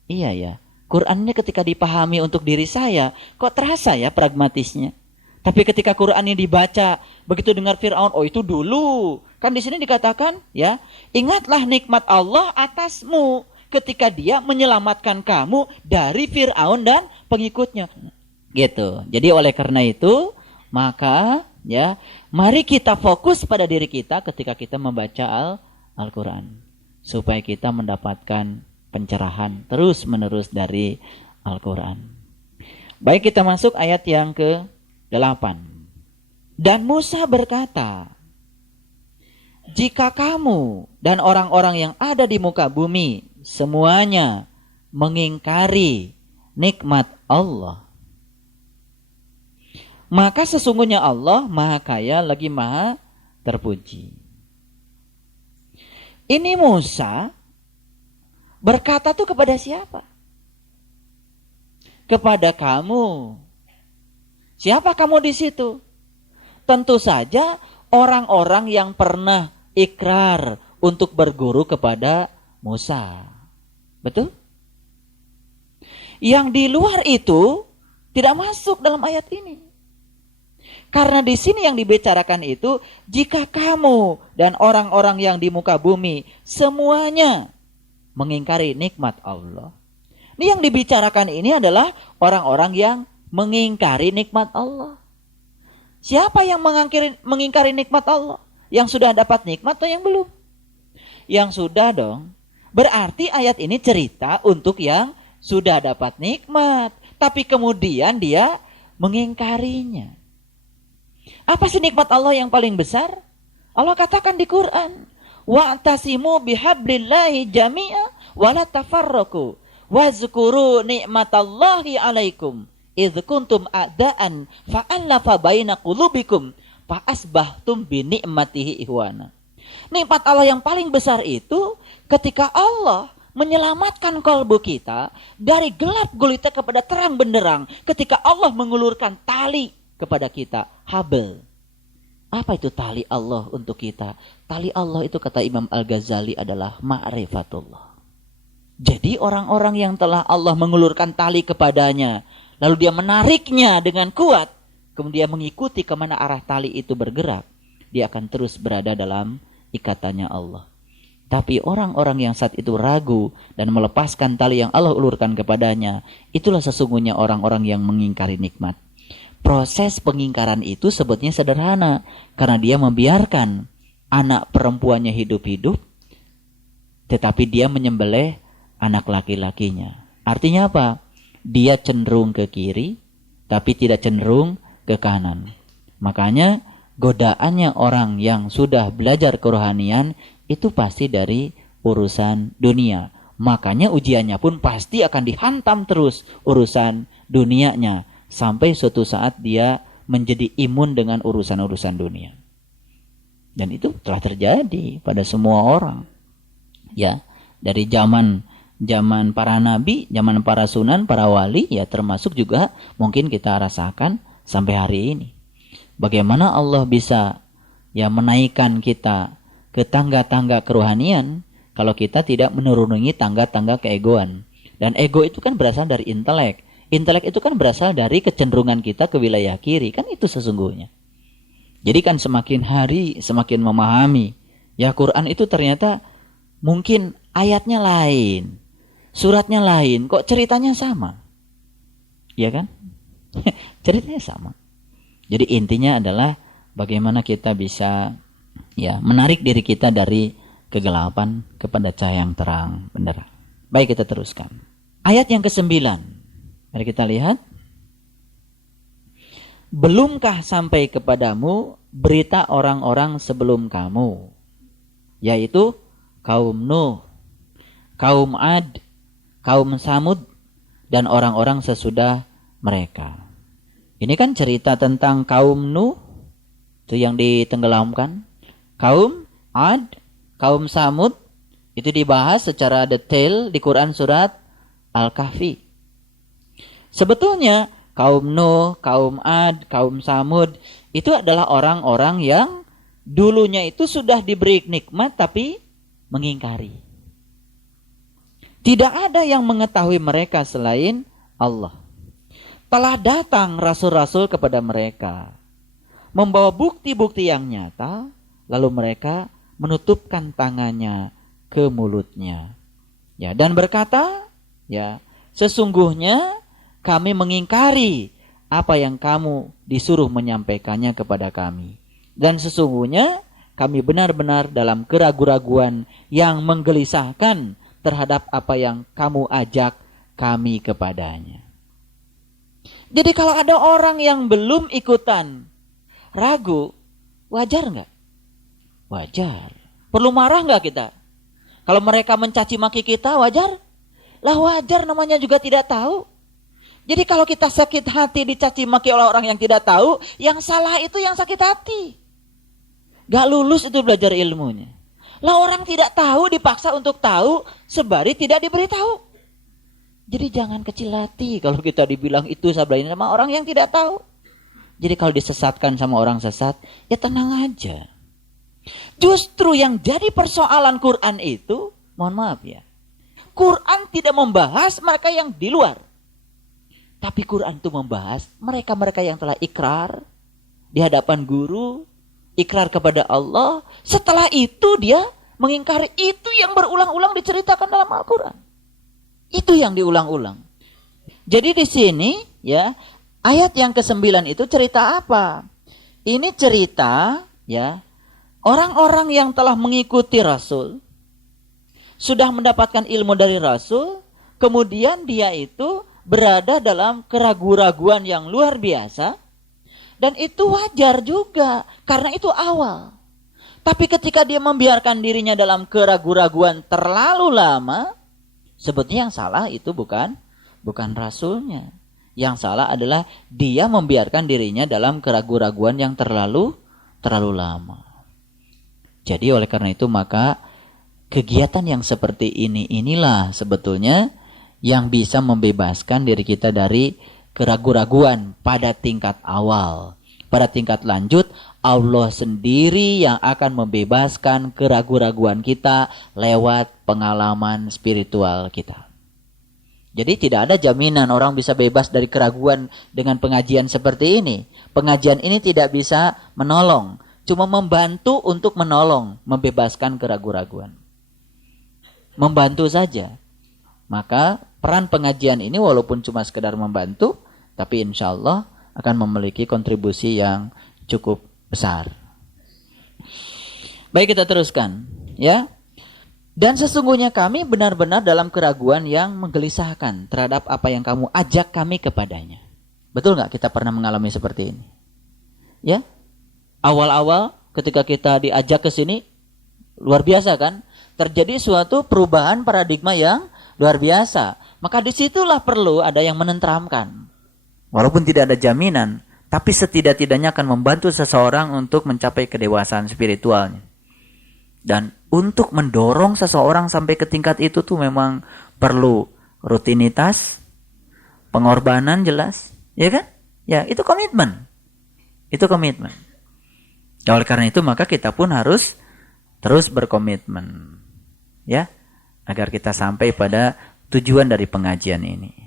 iya ya. Qurannya ketika dipahami untuk diri saya kok terasa ya pragmatisnya. Tapi ketika Quran ini dibaca begitu dengar Fir'aun, itu dulu. Kan di sini dikatakan ya, ingatlah nikmat Allah atasmu ketika dia menyelamatkan kamu dari Fir'aun dan pengikutnya. Gitu. Jadi oleh karena itu, maka ya, mari kita fokus pada diri kita ketika kita membaca Al-Quran. Supaya kita mendapatkan pencerahan terus-menerus dari Al-Quran. Baik, kita masuk ayat yang ke-8. Dan Musa berkata, jika kamu dan orang-orang yang ada di muka bumi semuanya mengingkari nikmat Allah, maka sesungguhnya Allah Maha Kaya lagi Maha Terpuji. Ini Musa berkata tuh kepada siapa? Kepada kamu. Siapa kamu di situ? Tentu saja orang-orang yang pernah ikrar untuk berguru kepada Musa. Betul? Yang di luar itu tidak masuk dalam ayat ini. Karena di sini yang dibicarakan itu, jika kamu dan orang-orang yang di muka bumi semuanya mengingkari nikmat Allah. Ini yang dibicarakan ini adalah orang-orang yang mengingkari nikmat Allah. Siapa yang mengingkari nikmat Allah? Yang sudah dapat nikmat atau yang belum? Yang sudah dong. Berarti ayat ini cerita untuk yang sudah dapat nikmat. Tapi kemudian dia mengingkarinya. Apa sih nikmat Allah yang paling besar? Allah katakan di Quran, wa'tasimu bihablillahi jami'a wala tafarraqu wazkuru ni'matallahi 'alaikum idz kuntum a'daan fa'alafa baina qulubikum fa asbahtum bi ni'matihi ihwana. Nikmat Allah yang paling besar itu ketika Allah menyelamatkan kalbu kita dari gelap gulita kepada terang benderang, ketika Allah mengulurkan tali kepada kita, habl. Apa itu tali Allah untuk kita? Tali Allah itu kata Imam Al-Ghazali adalah ma'rifatullah. Jadi orang-orang yang telah Allah mengulurkan tali kepadanya, lalu dia menariknya dengan kuat, kemudian mengikuti kemana arah tali itu bergerak, dia akan terus berada dalam ikatannya Allah. Tapi orang-orang yang saat itu ragu dan melepaskan tali yang Allah ulurkan kepadanya, itulah sesungguhnya orang-orang yang mengingkari nikmat. Proses pengingkaran itu sebetulnya sederhana, karena dia membiarkan anak perempuannya hidup-hidup, tetapi dia menyembelih anak laki-lakinya. Artinya apa? Dia cenderung ke kiri, tapi tidak cenderung ke kanan. Makanya godaannya orang yang sudah belajar kerohanian itu pasti dari urusan dunia. Makanya ujiannya pun pasti akan dihantam terus urusan dunianya, sampai suatu saat dia menjadi imun dengan urusan-urusan dunia. Dan itu telah terjadi pada semua orang. Ya, dari zaman para nabi, zaman para sunan, para wali, ya termasuk juga mungkin kita rasakan sampai hari ini. Bagaimana Allah bisa ya menaikkan kita ke tangga-tangga kerohanian kalau kita tidak menuruni tangga-tangga keegoan. Dan ego itu kan berasal dari intelek. Intelek itu kan berasal dari kecenderungan kita ke wilayah kiri. Kan itu sesungguhnya. Jadi kan semakin hari semakin memahami. Ya Quran itu ternyata mungkin ayatnya lain. Suratnya lain. Kok ceritanya sama? Ya kan? Ceritanya sama. Jadi intinya adalah bagaimana kita bisa ya menarik diri kita dari kegelapan kepada cahaya yang terang benderang. Baik, kita teruskan. Ayat yang ke-9. Mari kita lihat. Belumkah sampai kepadamu berita orang-orang sebelum kamu, yaitu kaum Nuh, kaum Ad, kaum Samud, dan orang-orang sesudah mereka. Ini kan cerita tentang kaum Nuh, itu yang ditenggelamkan. Kaum Ad, kaum Samud, itu dibahas secara detail di Quran surat Al-Kahfi. Sebetulnya kaum Nuh, kaum Ad, kaum Samud, itu adalah orang-orang yang dulunya itu sudah diberi nikmat tapi mengingkari. Tidak ada yang mengetahui mereka selain Allah. Telah datang rasul-rasul kepada mereka, membawa bukti-bukti yang nyata, lalu mereka menutupkan tangannya ke mulutnya. Ya, dan berkata, ya, sesungguhnya kami mengingkari apa yang kamu disuruh menyampaikannya kepada kami. Dan sesungguhnya kami benar-benar dalam keraguan-raguan yang menggelisahkan terhadap apa yang kamu ajak kami kepadanya. Jadi kalau ada orang yang belum ikutan ragu, wajar nggak? Wajar. Perlu marah nggak kita? Kalau mereka mencaci maki kita, wajar? Lah wajar, namanya juga tidak tahu. Jadi kalau kita sakit hati dicaci maki oleh orang yang tidak tahu, yang salah itu yang sakit hati. Gak lulus itu belajar ilmunya. Lah orang tidak tahu dipaksa untuk tahu, sebari tidak diberitahu. Jadi jangan kecil hati kalau kita dibilang itu sablain sama orang yang tidak tahu. Jadi kalau disesatkan sama orang sesat, ya tenang aja. Justru yang jadi persoalan Quran itu, mohon maaf ya, Quran tidak membahas mereka yang di luar. Tapi Quran itu membahas mereka-mereka yang telah ikrar di hadapan guru, ikrar kepada Allah. Setelah itu dia mengingkari, itu yang berulang-ulang diceritakan dalam Al-Quran. Itu yang diulang-ulang. Jadi di sini ya, ayat yang ke-9 itu cerita apa? Ini cerita ya, orang-orang yang telah mengikuti Rasul, sudah mendapatkan ilmu dari Rasul, kemudian dia itu berada dalam keraguan-raguan yang luar biasa, dan itu wajar juga, karena itu awal. Tapi ketika dia membiarkan dirinya dalam keraguan-raguan terlalu lama, Sebetulnya yang salah itu bukan rasulnya. Yang salah adalah dia membiarkan dirinya dalam keraguan-raguan yang terlalu lama. Jadi oleh karena itu maka kegiatan yang seperti inilah sebetulnya yang bisa membebaskan diri kita dari keraguan-raguan pada tingkat awal. Pada tingkat lanjut, Allah sendiri yang akan membebaskan keraguan-raguan kita lewat pengalaman spiritual kita. Jadi tidak ada jaminan orang bisa bebas dari keraguan dengan pengajian seperti ini. Pengajian ini tidak bisa menolong, cuma membantu untuk menolong, membebaskan keraguan-raguan. Membantu saja. Maka peran pengajian ini walaupun cuma sekedar membantu, tapi insya Allah akan memiliki kontribusi yang cukup besar. Baik, kita teruskan, ya. Dan sesungguhnya kami benar-benar dalam keraguan yang menggelisahkan terhadap apa yang kamu ajak kami kepadanya. Betul nggak kita pernah mengalami seperti ini? Ya, awal-awal ketika kita diajak ke sini luar biasa kan? Terjadi suatu perubahan paradigma yang luar biasa. Maka disitulah perlu ada yang menenteramkan. Walaupun tidak ada jaminan, tapi setidak-tidaknya akan membantu seseorang untuk mencapai kedewasaan spiritualnya. Dan untuk mendorong seseorang sampai ke tingkat itu tuh memang perlu rutinitas, pengorbanan jelas, ya kan? Ya, itu komitmen. Itu komitmen. Oleh karena itu maka kita pun harus terus berkomitmen, ya, agar kita sampai pada tujuan dari pengajian ini.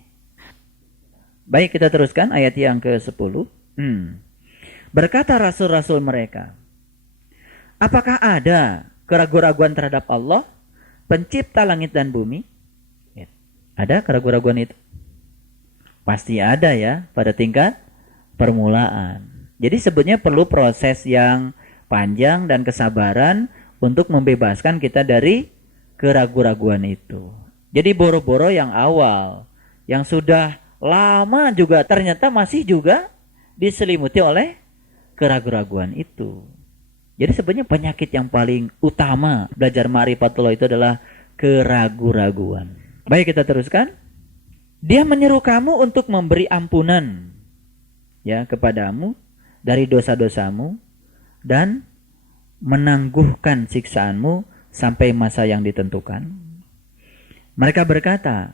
Baik, kita teruskan ayat yang ke-10. Berkata rasul-rasul mereka, apakah ada keraguan-raguan terhadap Allah, pencipta langit dan bumi? Ada keraguan-raguan itu? Pasti ada ya, pada tingkat permulaan. Jadi sebenarnya perlu proses yang panjang dan kesabaran untuk membebaskan kita dari keraguan-raguan itu. Jadi boro-boro yang awal, yang sudah lama juga ternyata masih juga diselimuti oleh keraguan-raguan itu. Jadi sebenarnya penyakit yang paling utama belajar ma'rifatullah itu adalah keraguan-raguan. Baik, kita teruskan. Dia menyeru kamu untuk memberi ampunan ya kepadamu dari dosa-dosamu dan menangguhkan siksaanmu sampai masa yang ditentukan. Mereka berkata,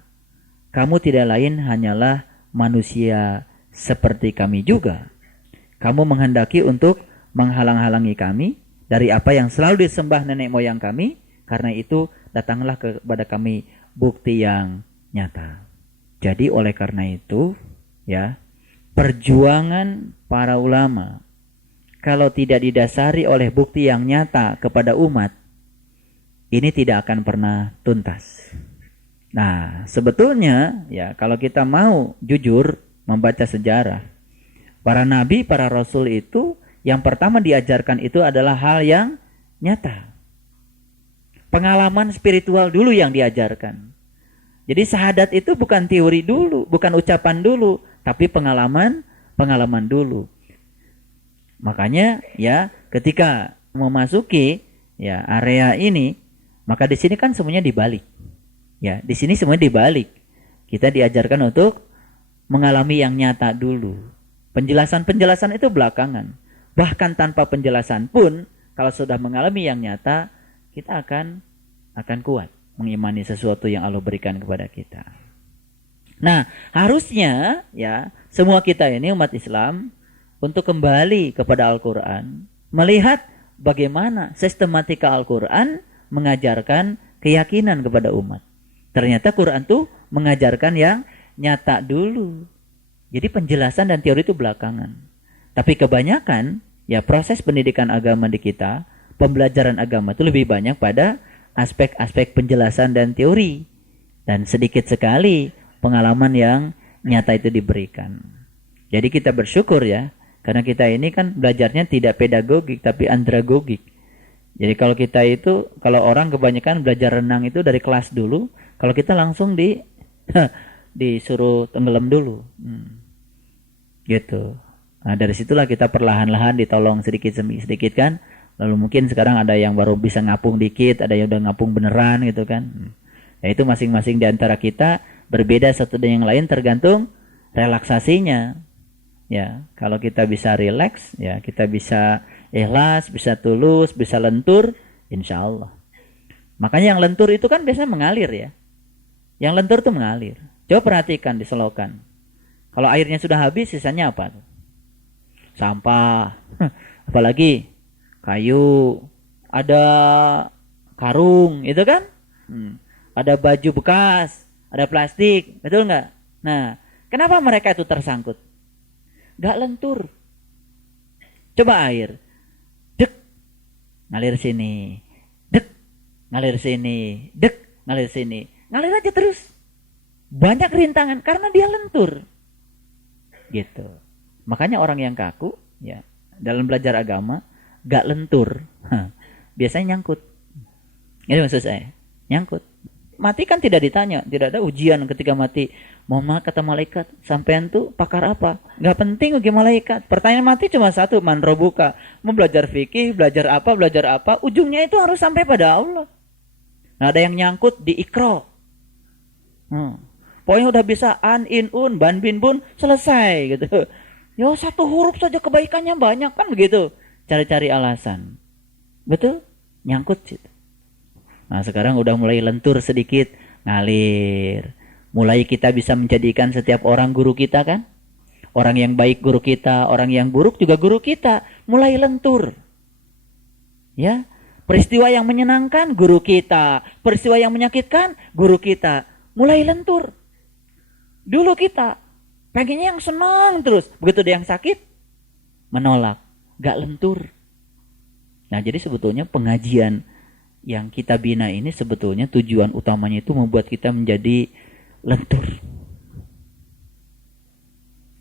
kamu tidak lain hanyalah manusia seperti kami juga. Kamu menghendaki untuk menghalang-halangi kami dari apa yang selalu disembah nenek moyang kami. Karena itu datanglah kepada kami bukti yang nyata. Jadi oleh karena itu ya, perjuangan para ulama kalau tidak didasari oleh bukti yang nyata kepada umat, ini tidak akan pernah tuntas. Nah, sebetulnya ya kalau kita mau jujur membaca sejarah, para nabi, para rasul itu yang pertama diajarkan itu adalah hal yang nyata. Pengalaman spiritual dulu yang diajarkan. Jadi syahadat itu bukan teori dulu, bukan ucapan dulu, tapi pengalaman dulu. Makanya ya ketika memasuki ya area ini, maka di sini kan semuanya dibalik. Ya, di sini semuanya dibalik. Kita diajarkan untuk mengalami yang nyata dulu. Penjelasan-penjelasan itu belakangan. Bahkan tanpa penjelasan pun, kalau sudah mengalami yang nyata, kita akan kuat mengimani sesuatu yang Allah berikan kepada kita. Nah, harusnya ya semua kita ini umat Islam untuk kembali kepada Al-Quran, melihat bagaimana sistematika Al-Quran mengajarkan keyakinan kepada umat. Ternyata Quran tuh mengajarkan yang nyata dulu. Jadi penjelasan dan teori itu belakangan. Tapi kebanyakan ya proses pendidikan agama di kita, pembelajaran agama itu lebih banyak pada aspek-aspek penjelasan dan teori. Dan sedikit sekali pengalaman yang nyata itu diberikan. Jadi kita bersyukur ya, karena kita ini kan belajarnya tidak pedagogik tapi andragogik. Jadi kalau kita itu, kalau orang kebanyakan belajar renang itu dari kelas dulu, kalau kita langsung disuruh tenggelam dulu. Gitu. Nah, dari situlah kita perlahan-lahan ditolong sedikit kan. Lalu mungkin sekarang ada yang baru bisa ngapung dikit, ada yang udah ngapung beneran gitu kan. Yaitu masing-masing di antara kita berbeda satu dengan yang lain tergantung relaksasinya. Ya, kalau kita bisa rileks, ya kita bisa ikhlas, bisa tulus, bisa lentur, insya Allah. Makanya yang lentur itu kan biasanya mengalir ya. Yang lentur itu mengalir. Coba perhatikan di selokan. Kalau airnya sudah habis, sisanya apa? Sampah. Apalagi kayu, ada karung, itu kan? Ada baju bekas, ada plastik, betul nggak? Nah, kenapa mereka itu tersangkut? Gak lentur. Coba air, dek, ngalir sini, dek, ngalir sini, dek, ngalir sini, ngalir aja terus. Banyak rintangan karena dia lentur, gitu. Makanya orang yang kaku, ya, dalam belajar agama gak lentur, biasanya nyangkut. Ini maksud saya, nyangkut. Mati kan tidak ditanya, tidak ada ujian ketika mati. Mohon maaf kata malaikat, sampean tuh pakar apa? Gak penting uji malaikat. Pertanyaan mati cuma satu, man robuka. Mau belajar fikih, belajar apa, ujungnya itu harus sampai pada Allah. Nah, ada yang nyangkut di ikro. Pokoknya udah bisa an, in, un, ban, bin, bun, selesai gitu. Ya satu huruf saja kebaikannya banyak kan begitu. Cari-cari alasan. Betul? Nyangkut situ. Nah, sekarang udah mulai lentur sedikit, ngalir. Mulai kita bisa menjadikan setiap orang guru kita kan? Orang yang baik guru kita, orang yang buruk juga guru kita. Mulai lentur. Ya, peristiwa yang menyenangkan guru kita, peristiwa yang menyakitkan guru kita. Mulai lentur. Dulu kita pengennya yang senang terus, begitu ada yang sakit menolak, gak lentur. Nah, jadi sebetulnya pengajian yang kita bina ini sebetulnya tujuan utamanya itu membuat kita menjadi lentur.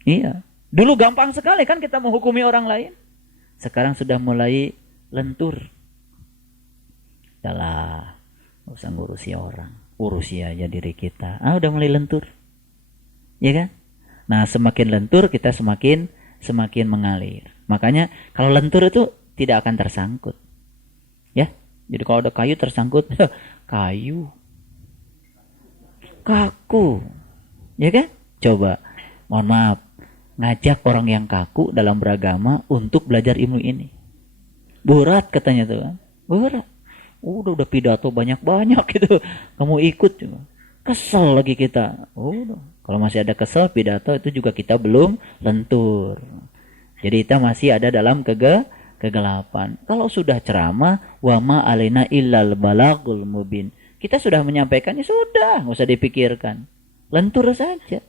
Iya. Dulu gampang sekali kan kita menghukumi orang lain. Sekarang sudah mulai lentur. Dahlah, gak usah ngurusi orang. Urusi aja diri kita. Udah mulai lentur. Ya kan? Nah, semakin lentur kita semakin mengalir. Makanya kalau lentur itu tidak akan tersangkut. Ya. Jadi kalau ada kayu tersangkut, kayu kaku, ya kan? Coba, mohon maaf, ngajak orang yang kaku dalam beragama untuk belajar ilmu ini. Berat katanya tuh kan, berat. Udah pidato banyak-banyak gitu, kamu ikut juga. Kesel lagi kita. Kalau masih ada kesel pidato itu juga kita belum lentur. Jadi kita masih ada dalam kegelapan. Kalau sudah ceramah, wa ma alaina illal balagul mubin. Kita sudah menyampaikan, ya sudah, enggak usah dipikirkan. Lentur saja.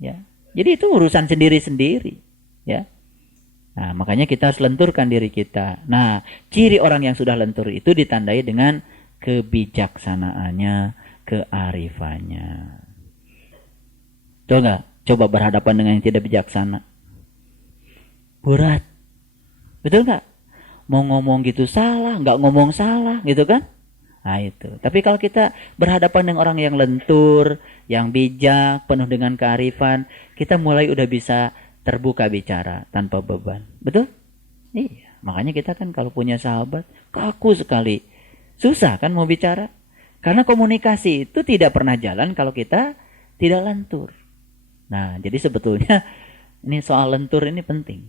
Ya. Jadi itu urusan sendiri-sendiri, ya. Nah, makanya kita harus lenturkan diri kita. Nah, ciri orang yang sudah lentur itu ditandai dengan kebijaksanaannya, kearifannya. Coba berhadapan dengan yang tidak bijaksana. Berat. Betul nggak? Mau ngomong gitu salah, nggak ngomong salah, gitu kan? Nah itu. Tapi kalau kita berhadapan dengan orang yang lentur, yang bijak, penuh dengan kearifan, kita mulai udah bisa terbuka bicara tanpa beban. Betul? Iya. Makanya kita kan kalau punya sahabat, kaku sekali. Susah kan mau bicara? Karena komunikasi itu tidak pernah jalan kalau kita tidak lentur. Nah, jadi sebetulnya ini soal lentur ini penting.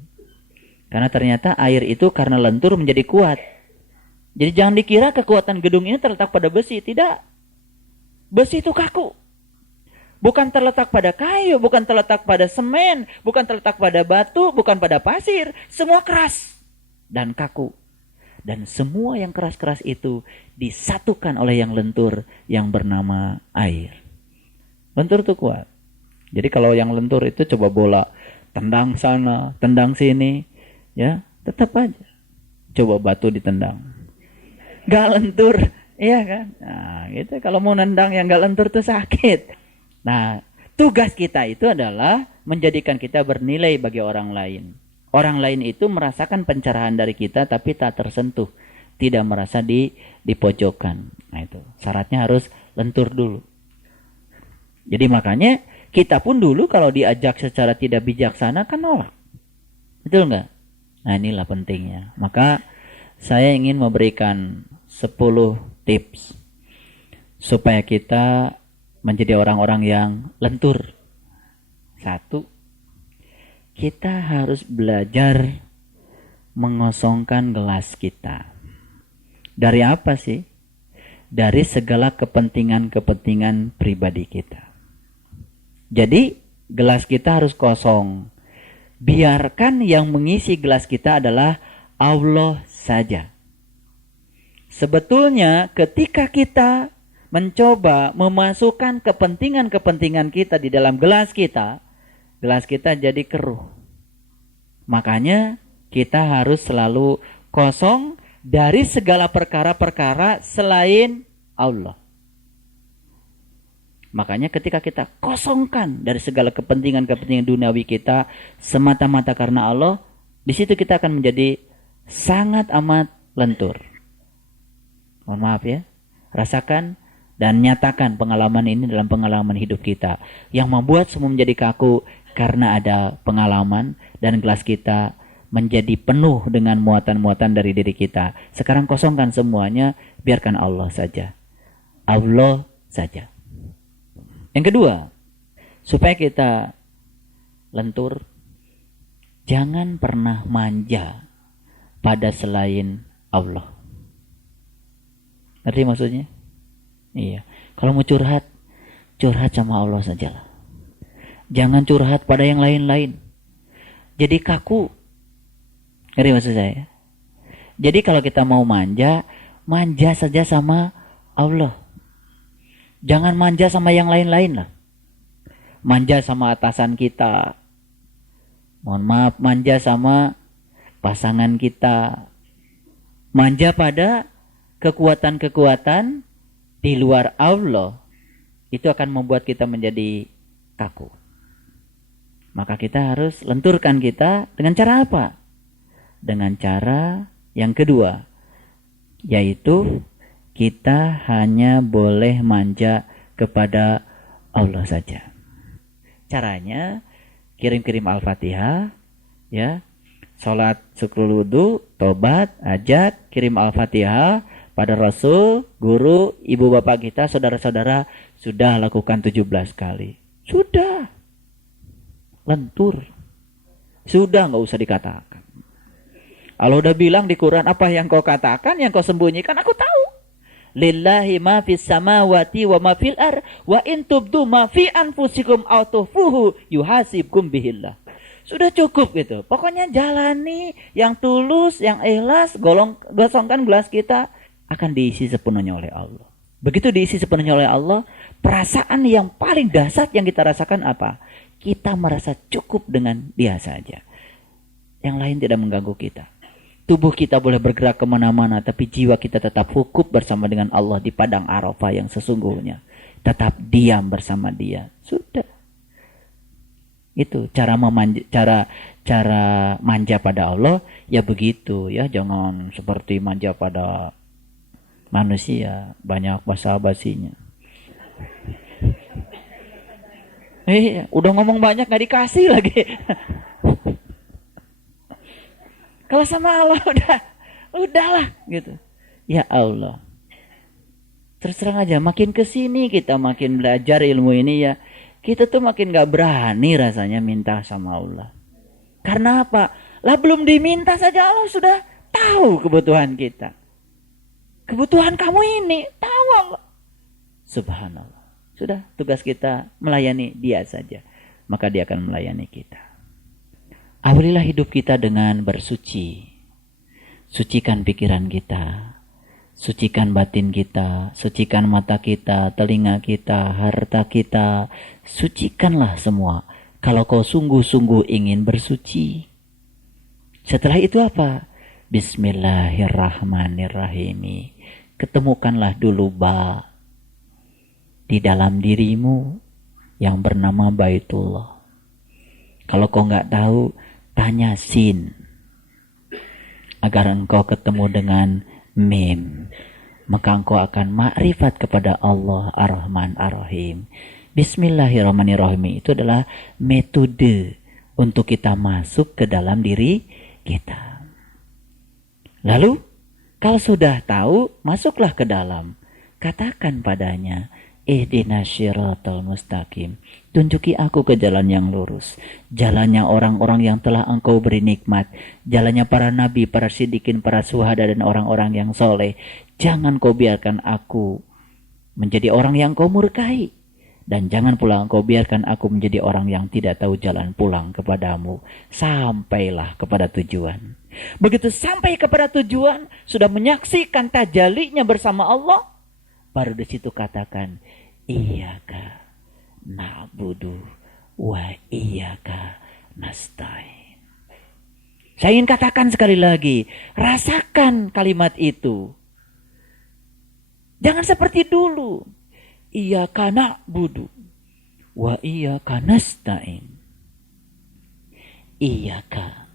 Karena ternyata air itu karena lentur menjadi kuat. Jadi jangan dikira kekuatan gedung ini terletak pada besi. Tidak. Besi itu kaku. Bukan terletak pada kayu, bukan terletak pada semen, bukan terletak pada batu, bukan pada pasir. Semua keras dan kaku. Dan semua yang keras-keras itu disatukan oleh yang lentur yang bernama air. Lentur itu kuat. Jadi kalau yang lentur itu coba bola. Tendang sana, tendang sini. Ya, tetap aja. Coba batu ditendang. Gak lentur, iya kan? Nah, gitu. Kalau mau nendang yang gak lentur tuh sakit. Nah, tugas kita itu adalah menjadikan kita bernilai bagi orang lain. Orang lain itu merasakan pencerahan dari kita tapi tak tersentuh, tidak merasa dipojokkan. Nah itu syaratnya harus lentur dulu. Jadi makanya kita pun dulu kalau diajak secara tidak bijaksana kan nolak. Betul nggak? Nah inilah pentingnya. Maka saya ingin memberikan 10 tips supaya kita menjadi orang-orang yang lentur. Satu, kita harus belajar mengosongkan gelas kita. Dari apa sih? Dari segala kepentingan-kepentingan pribadi kita. Jadi, gelas kita harus kosong. Biarkan yang mengisi gelas kita adalah Allah saja. Sebetulnya ketika kita mencoba memasukkan kepentingan-kepentingan kita di dalam gelas kita jadi keruh. Makanya kita harus selalu kosong dari segala perkara-perkara selain Allah. Makanya ketika kita kosongkan dari segala kepentingan-kepentingan duniawi kita semata-mata karena Allah, di situ kita akan menjadi sangat amat lentur. Mohon maaf ya, rasakan dan nyatakan pengalaman ini dalam pengalaman hidup kita. Yang membuat semua menjadi kaku karena ada pengalaman dan gelas kita menjadi penuh dengan muatan-muatan dari diri kita. Sekarang kosongkan semuanya, biarkan Allah saja. Allah saja. Yang kedua, supaya kita lentur, jangan pernah manja pada selain Allah. Ngerti maksudnya? Iya. Kalau mau curhat sama Allah sajalah. Jangan curhat pada yang lain-lain. Jadi kaku. Ngerti maksud saya? Jadi kalau kita mau manja saja sama Allah. Jangan manja sama yang lain-lain lah. Manja sama atasan kita. Mohon maaf, manja sama pasangan kita. Manja pada kekuatan-kekuatan di luar Allah. Itu akan membuat kita menjadi kaku. Maka kita harus lenturkan kita dengan cara apa? Dengan cara yang kedua, yaitu kita hanya boleh manja kepada Allah saja. Caranya kirim-kirim Al-Fatihah, ya, sholat syukrul wudu, tobat, hajat, kirim Al-Fatihah pada Rasul, guru, ibu bapak kita, saudara-saudara sudah lakukan 17 kali. Sudah lentur, sudah nggak usah dikatakan. Allah udah bilang di Quran, apa yang kau katakan, yang kau sembunyikan, aku tahu. Lillahi ma fis samawati wa ma fil ar wa in tubdu ma fi anfusikum aw tukhfuhu yuhasibkum bihillah. Sudah cukup gitu. Pokoknya jalani yang tulus, yang ikhlas, gosongkan gelas kita akan diisi sepenuhnya oleh Allah. Begitu diisi sepenuhnya oleh Allah, perasaan yang paling dahsyat yang kita rasakan apa? Kita merasa cukup dengan Dia saja. Yang lain tidak mengganggu kita. Tubuh kita boleh bergerak kemana-mana, tapi jiwa kita tetap wukuf bersama dengan Allah di padang Arafah yang sesungguhnya. Tetap diam bersama Dia. Sudah. Itu cara manja pada Allah ya begitu ya, jangan seperti manja pada manusia, banyak basa-basinya. Udah ngomong banyak gak dikasih lagi. Kalau sama Allah udahlah gitu. Ya Allah. Terus terang aja, makin kesini kita makin belajar ilmu ini ya, kita tuh makin gak berani rasanya minta sama Allah. Karena apa? Lah belum diminta saja Allah sudah tahu kebutuhan kita. Kebutuhan kamu ini tahu Allah. Subhanallah. Sudah tugas kita melayani Dia saja. Maka Dia akan melayani kita. Awalilah hidup kita dengan bersuci. Sucikan pikiran kita. Sucikan batin kita. Sucikan mata kita, telinga kita, harta kita. Sucikanlah semua. Kalau kau sungguh-sungguh ingin bersuci. Setelah itu apa? Bismillahirrahmanirrahim. Ketemukanlah dulu di dalam dirimu yang bernama Baitullah. Kalau kau nggak tahu, tanya sin agar engkau ketemu dengan mim, maka engkau akan makrifat kepada Allah Ar-Rahman Ar-Rahim. Bismillahirrahmanirrahim itu adalah metode untuk kita masuk ke dalam diri kita. Lalu kalau sudah tahu, masuklah ke dalam. katakan padanya, ihdinas syiratal mustaqim. Tunjuki aku ke jalan yang lurus. Jalannya orang-orang yang telah engkau beri nikmat. Jalannya para nabi, para siddiqin, para syuhada, dan orang-orang yang soleh. Jangan kau biarkan aku menjadi orang yang kau murkai. Dan jangan pula engkau biarkan aku menjadi orang yang tidak tahu jalan pulang kepadamu. Sampailah kepada tujuan. Begitu sampai kepada tujuan, sudah menyaksikan tajalinya bersama Allah, baru di situ katakan, iyyaka na'budu wa iyyaka nasta'in. Saya ingin katakan sekali lagi, rasakan kalimat itu. Jangan seperti dulu. Iyyaka na'budu wa iyyaka nasta'in. Iyyaka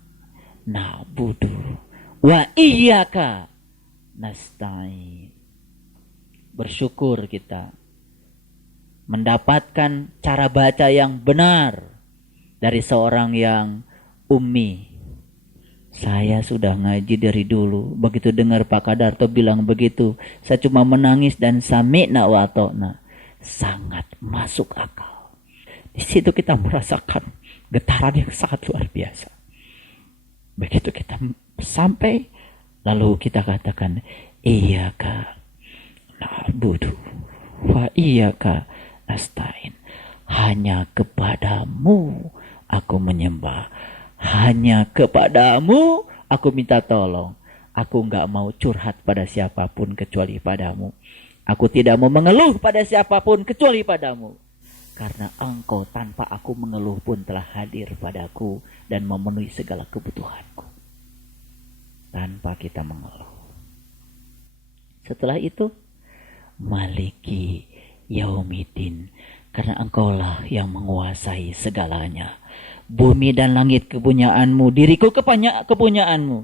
na'budu wa iyyaka nasta'in. Bersyukur kita mendapatkan cara baca yang benar dari seorang yang ummi. Saya sudah ngaji dari dulu. Begitu dengar Pak Kadarto bilang begitu, saya cuma menangis dan sami'na wa ata'na. Sangat masuk akal. Di situ kita merasakan getaran yang sangat luar biasa. Begitu kita sampai, lalu kita katakan, iyyaka na'budu wa iyyaka nasta'in. Hanya kepadamu aku menyembah. Hanya kepadamu aku minta tolong. Aku enggak mau curhat pada siapapun kecuali padamu. Aku tidak mau mengeluh pada siapapun kecuali padamu. Karena engkau tanpa aku mengeluh pun telah hadir padaku dan memenuhi segala kebutuhanku. Tanpa kita mengeluh. Setelah itu, Maliki Yaumiddin. Karena engkaulah yang menguasai segalanya. Bumi dan langit kepunyaanmu, diriku kepunyaanmu.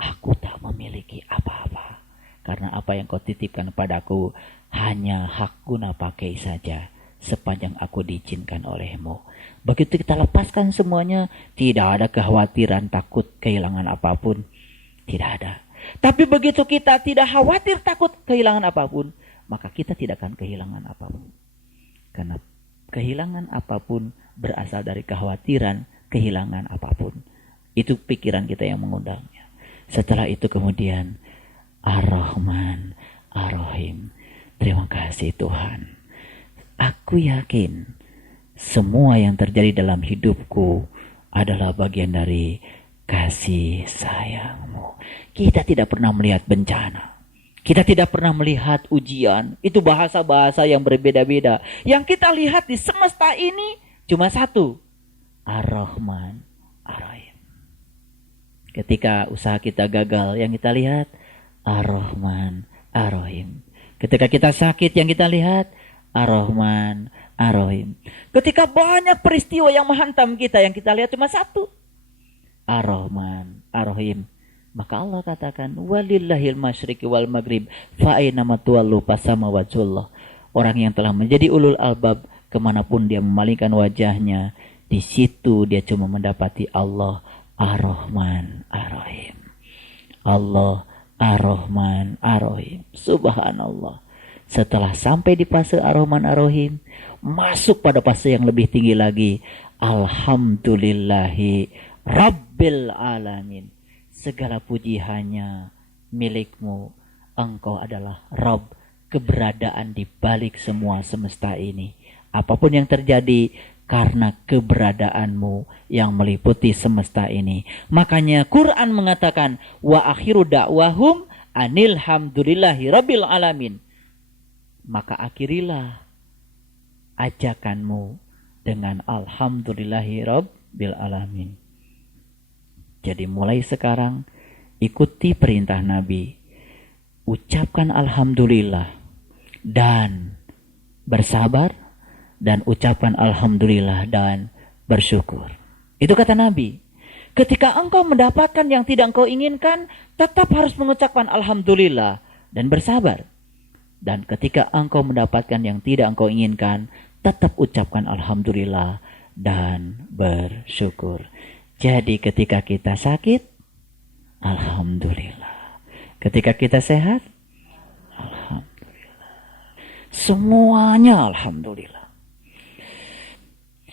Aku tak memiliki apa-apa. Karena apa yang kau titipkan padaku hanya hak guna pakai saja sepanjang aku diizinkan olehmu. Begitu kita lepaskan semuanya, tidak ada kekhawatiran, takut kehilangan apapun. Tidak ada. Tapi begitu kita tidak khawatir, takut kehilangan apapun, maka kita tidak akan kehilangan apapun. Karena kehilangan apapun berasal dari kekhawatiran kehilangan apapun. Itu pikiran kita yang mengundangnya. Setelah itu kemudian Ar-Rahman Ar-Rahim. Terima kasih Tuhan. Aku yakin semua yang terjadi dalam hidupku adalah bagian dari kasih sayangmu. Kita tidak pernah melihat bencana. Kita tidak pernah melihat ujian. Itu bahasa-bahasa yang berbeda-beda. Yang kita lihat di semesta ini cuma satu. Ar-Rahman Ar-Rahim. Ketika usaha kita gagal, yang kita lihat Ar-Rahman Ar-Rahim. Ketika kita sakit, yang kita lihat Ar-Rahman Ar-Rahim. Ketika banyak peristiwa yang menghantam kita, yang kita lihat cuma satu. Ar-Rahman Ar-Rahim. Maka Allah katakan, walillahil masyriqi wal maghrib fa aina ma tuwallu fasama wajhullah. Orang yang telah menjadi ulul albab, kemanapun dia memalingkan wajahnya, di situ dia cuma mendapati Allah Ar-Rahman Ar-Rahim. Allah Ar-Rahman Ar-Rahim. Subhanallah. Setelah sampai di fase Ar-Rahman Ar-Rahim, masuk pada fase yang lebih tinggi lagi. Alhamdulillahi Rabbil Alamin. Segala puji hanya milikmu. Engkau adalah Rabb, keberadaan di balik semua semesta ini. Apapun yang terjadi, karena keberadaanmu yang meliputi semesta ini. Makanya Quran mengatakan, wa akhiru da'wahum anil hamdulillahi rabbil alamin. Maka akhirilah ajakanmu dengan alhamdulillahi rabbil alamin. Jadi mulai sekarang ikuti perintah Nabi. Ucapkan alhamdulillah dan bersabar, dan ucapkan alhamdulillah dan bersyukur. Itu kata Nabi. Ketika engkau mendapatkan yang tidak engkau inginkan, tetap harus mengucapkan alhamdulillah dan bersabar. Dan ketika engkau mendapatkan yang tidak engkau inginkan, tetap ucapkan alhamdulillah dan bersyukur. Jadi ketika kita sakit, alhamdulillah. Ketika kita sehat, alhamdulillah. Semuanya alhamdulillah.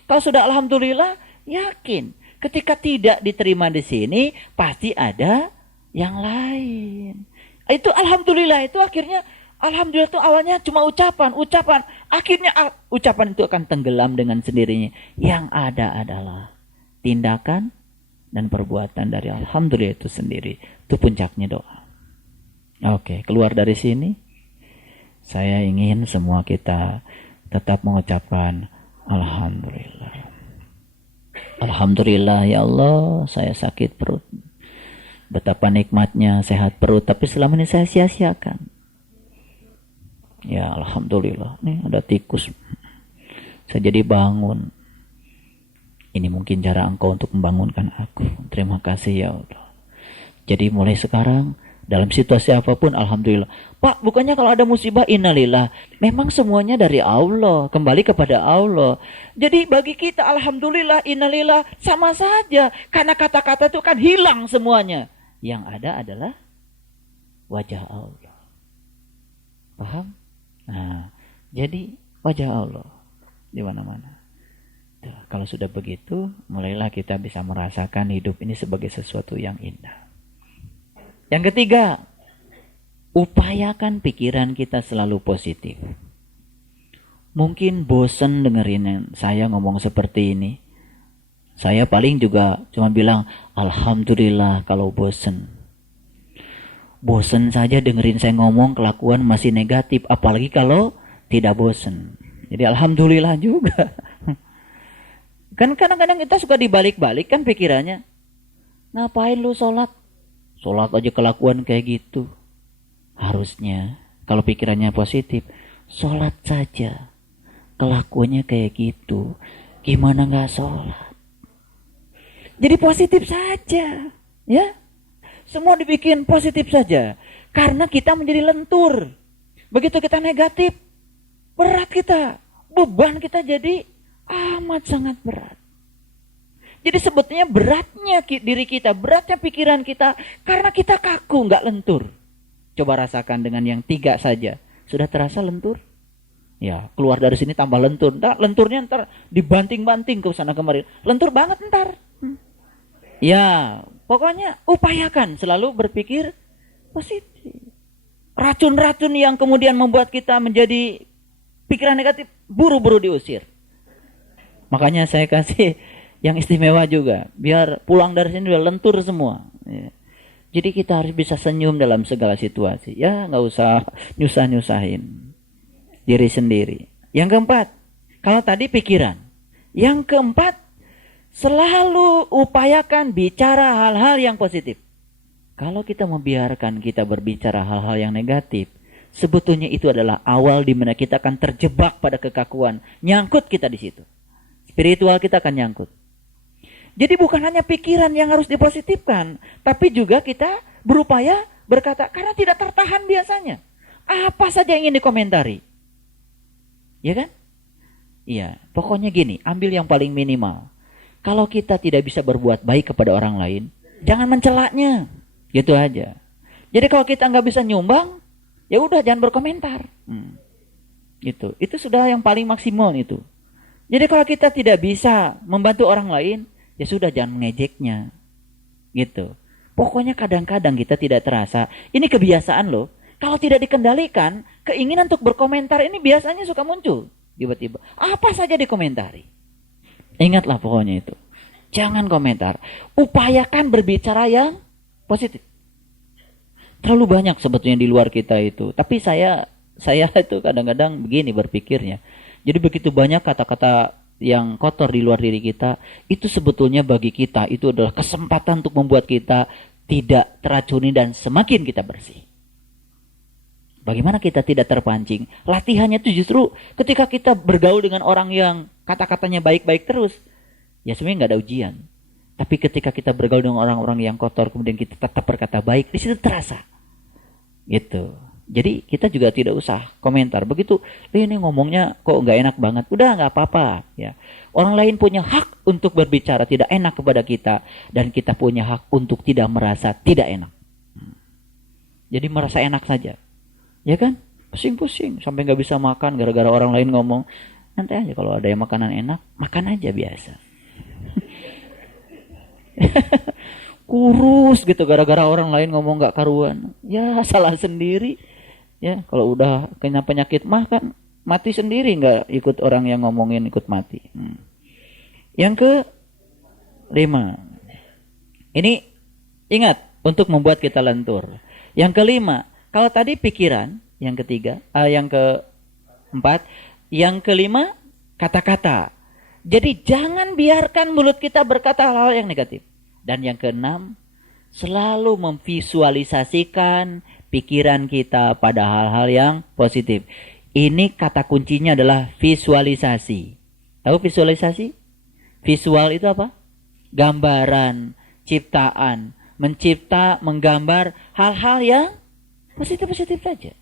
Kalau sudah alhamdulillah, yakin ketika tidak diterima di sini pasti ada yang lain. Itu alhamdulillah itu akhirnya alhamdulillah itu awalnya cuma ucapan. Akhirnya ucapan itu akan tenggelam dengan sendirinya. Yang ada adalah tindakan dan perbuatan dari alhamdulillah itu sendiri. Itu puncaknya doa. Oke, keluar dari sini. Saya ingin semua kita tetap mengucapkan alhamdulillah. Alhamdulillah ya Allah, saya sakit perut. Betapa nikmatnya sehat perut, tapi selama ini saya sia-siakan. Ya alhamdulillah, nih ada tikus. Saya jadi bangun. Ini mungkin cara Engkau untuk membangunkan aku. Terima kasih ya Allah. Jadi mulai sekarang, dalam situasi apapun alhamdulillah. Pak, bukannya kalau ada musibah innalillah. Memang semuanya dari Allah, kembali kepada Allah. Jadi bagi kita alhamdulillah innalillah sama saja. Karena kata-kata itu kan hilang semuanya. Yang ada adalah wajah Allah. Paham? Nah, jadi wajah Allah di mana-mana. Kalau sudah begitu, mulailah kita bisa merasakan hidup ini sebagai sesuatu yang indah. Yang ketiga, upayakan pikiran kita selalu positif. Mungkin bosan dengerin saya ngomong seperti ini. Saya paling juga cuma bilang, alhamdulillah kalau bosan. Bosan saja dengerin saya ngomong, kelakuan masih negatif. Apalagi kalau tidak bosan. Jadi alhamdulillah juga. Kan kadang-kadang kita suka dibalik-balik kan pikirannya. Ngapain lu sholat? Sholat aja kelakuan kayak gitu. Harusnya kalau pikirannya positif, sholat saja kelakuannya kayak gitu. Gimana gak sholat? Jadi positif saja, ya. Semua dibikin positif saja. Karena kita menjadi lentur. Begitu kita negatif, berat kita. Beban kita jadi amat sangat berat. Jadi sebetulnya beratnya diri kita, beratnya pikiran kita, karena kita kaku, gak lentur. Coba rasakan dengan yang 3 saja. Sudah terasa lentur? Ya, keluar dari sini tambah lentur. Ntar, lenturnya ntar dibanting-banting ke sana kemari. Lentur banget ntar. Ya, pokoknya upayakan selalu berpikir positif. Racun-racun yang kemudian membuat kita menjadi pikiran negatif, buru-buru diusir. Makanya saya kasih yang istimewa juga, biar pulang dari sini udah lentur semua. Ya. Jadi kita harus bisa senyum dalam segala situasi. Ya, nggak usah nyusah-nyusahin diri sendiri. Yang keempat, kalau tadi pikiran. Yang keempat, selalu upayakan bicara hal-hal yang positif. Kalau kita membiarkan kita berbicara hal-hal yang negatif, sebetulnya itu adalah awal di mana kita akan terjebak pada kekakuan. Nyangkut kita di situ. Spiritual kita akan nyangkut. Jadi bukan hanya pikiran yang harus dipositifkan, tapi juga kita berupaya berkata, karena tidak tertahan biasanya. Apa saja yang ingin dikomentari. Ya kan? Iya, pokoknya gini, ambil yang paling minimal. Kalau kita tidak bisa berbuat baik kepada orang lain, jangan mencelaknya. Gitu aja. Jadi kalau kita nggak bisa nyumbang, ya udah jangan berkomentar. Gitu. Itu sudah yang paling maksimal itu. Jadi kalau kita tidak bisa membantu orang lain, ya sudah jangan mengejeknya. Gitu. Pokoknya kadang-kadang kita tidak terasa. Ini kebiasaan loh. Kalau tidak dikendalikan, keinginan untuk berkomentar ini biasanya suka muncul. Tiba-tiba. Apa saja dikomentari. Ingatlah pokoknya itu. Jangan komentar. Upayakan berbicara yang positif. Terlalu banyak sebetulnya di luar kita itu. Tapi saya itu kadang-kadang begini berpikirnya. Jadi begitu banyak kata-kata yang kotor di luar diri kita, itu sebetulnya bagi kita itu adalah kesempatan untuk membuat kita tidak teracuni dan semakin kita bersih. Bagaimana kita tidak terpancing? Latihannya itu justru ketika kita bergaul dengan orang yang kata-katanya baik-baik terus, ya sebenarnya nggak ada ujian. Tapi ketika kita bergaul dengan orang-orang yang kotor, kemudian kita tetap berkata baik, di situ terasa. Gitu. Jadi kita juga tidak usah komentar. Begitu, ini ngomongnya kok nggak enak banget. Udah nggak apa-apa. Ya. Orang lain punya hak untuk berbicara tidak enak kepada kita. Dan kita punya hak untuk tidak merasa tidak enak. Jadi merasa enak saja. Ya kan? Pusing-pusing sampai nggak bisa makan gara-gara orang lain ngomong. Nanti aja kalau ada yang makanan enak, makan aja biasa. Kurus gitu gara-gara orang lain ngomong nggak karuan. Ya salah sendiri. Ya kalau udah kena penyakit mah kan mati sendiri, nggak ikut orang yang ngomongin ikut mati. Yang ke-5. Ini ingat untuk membuat kita lentur. Yang ke-5, kalau tadi pikiran, yang ke-3, yang ke-4, yang ke-5 kata-kata. Jadi jangan biarkan mulut kita berkata hal-hal yang negatif. Dan yang ke-6, selalu memvisualisasikan pikiran kita pada hal-hal yang positif. Ini kata kuncinya adalah visualisasi. Tahu visualisasi? Visual itu apa? Gambaran, ciptaan, mencipta, menggambar hal-hal yang positif-positif saja.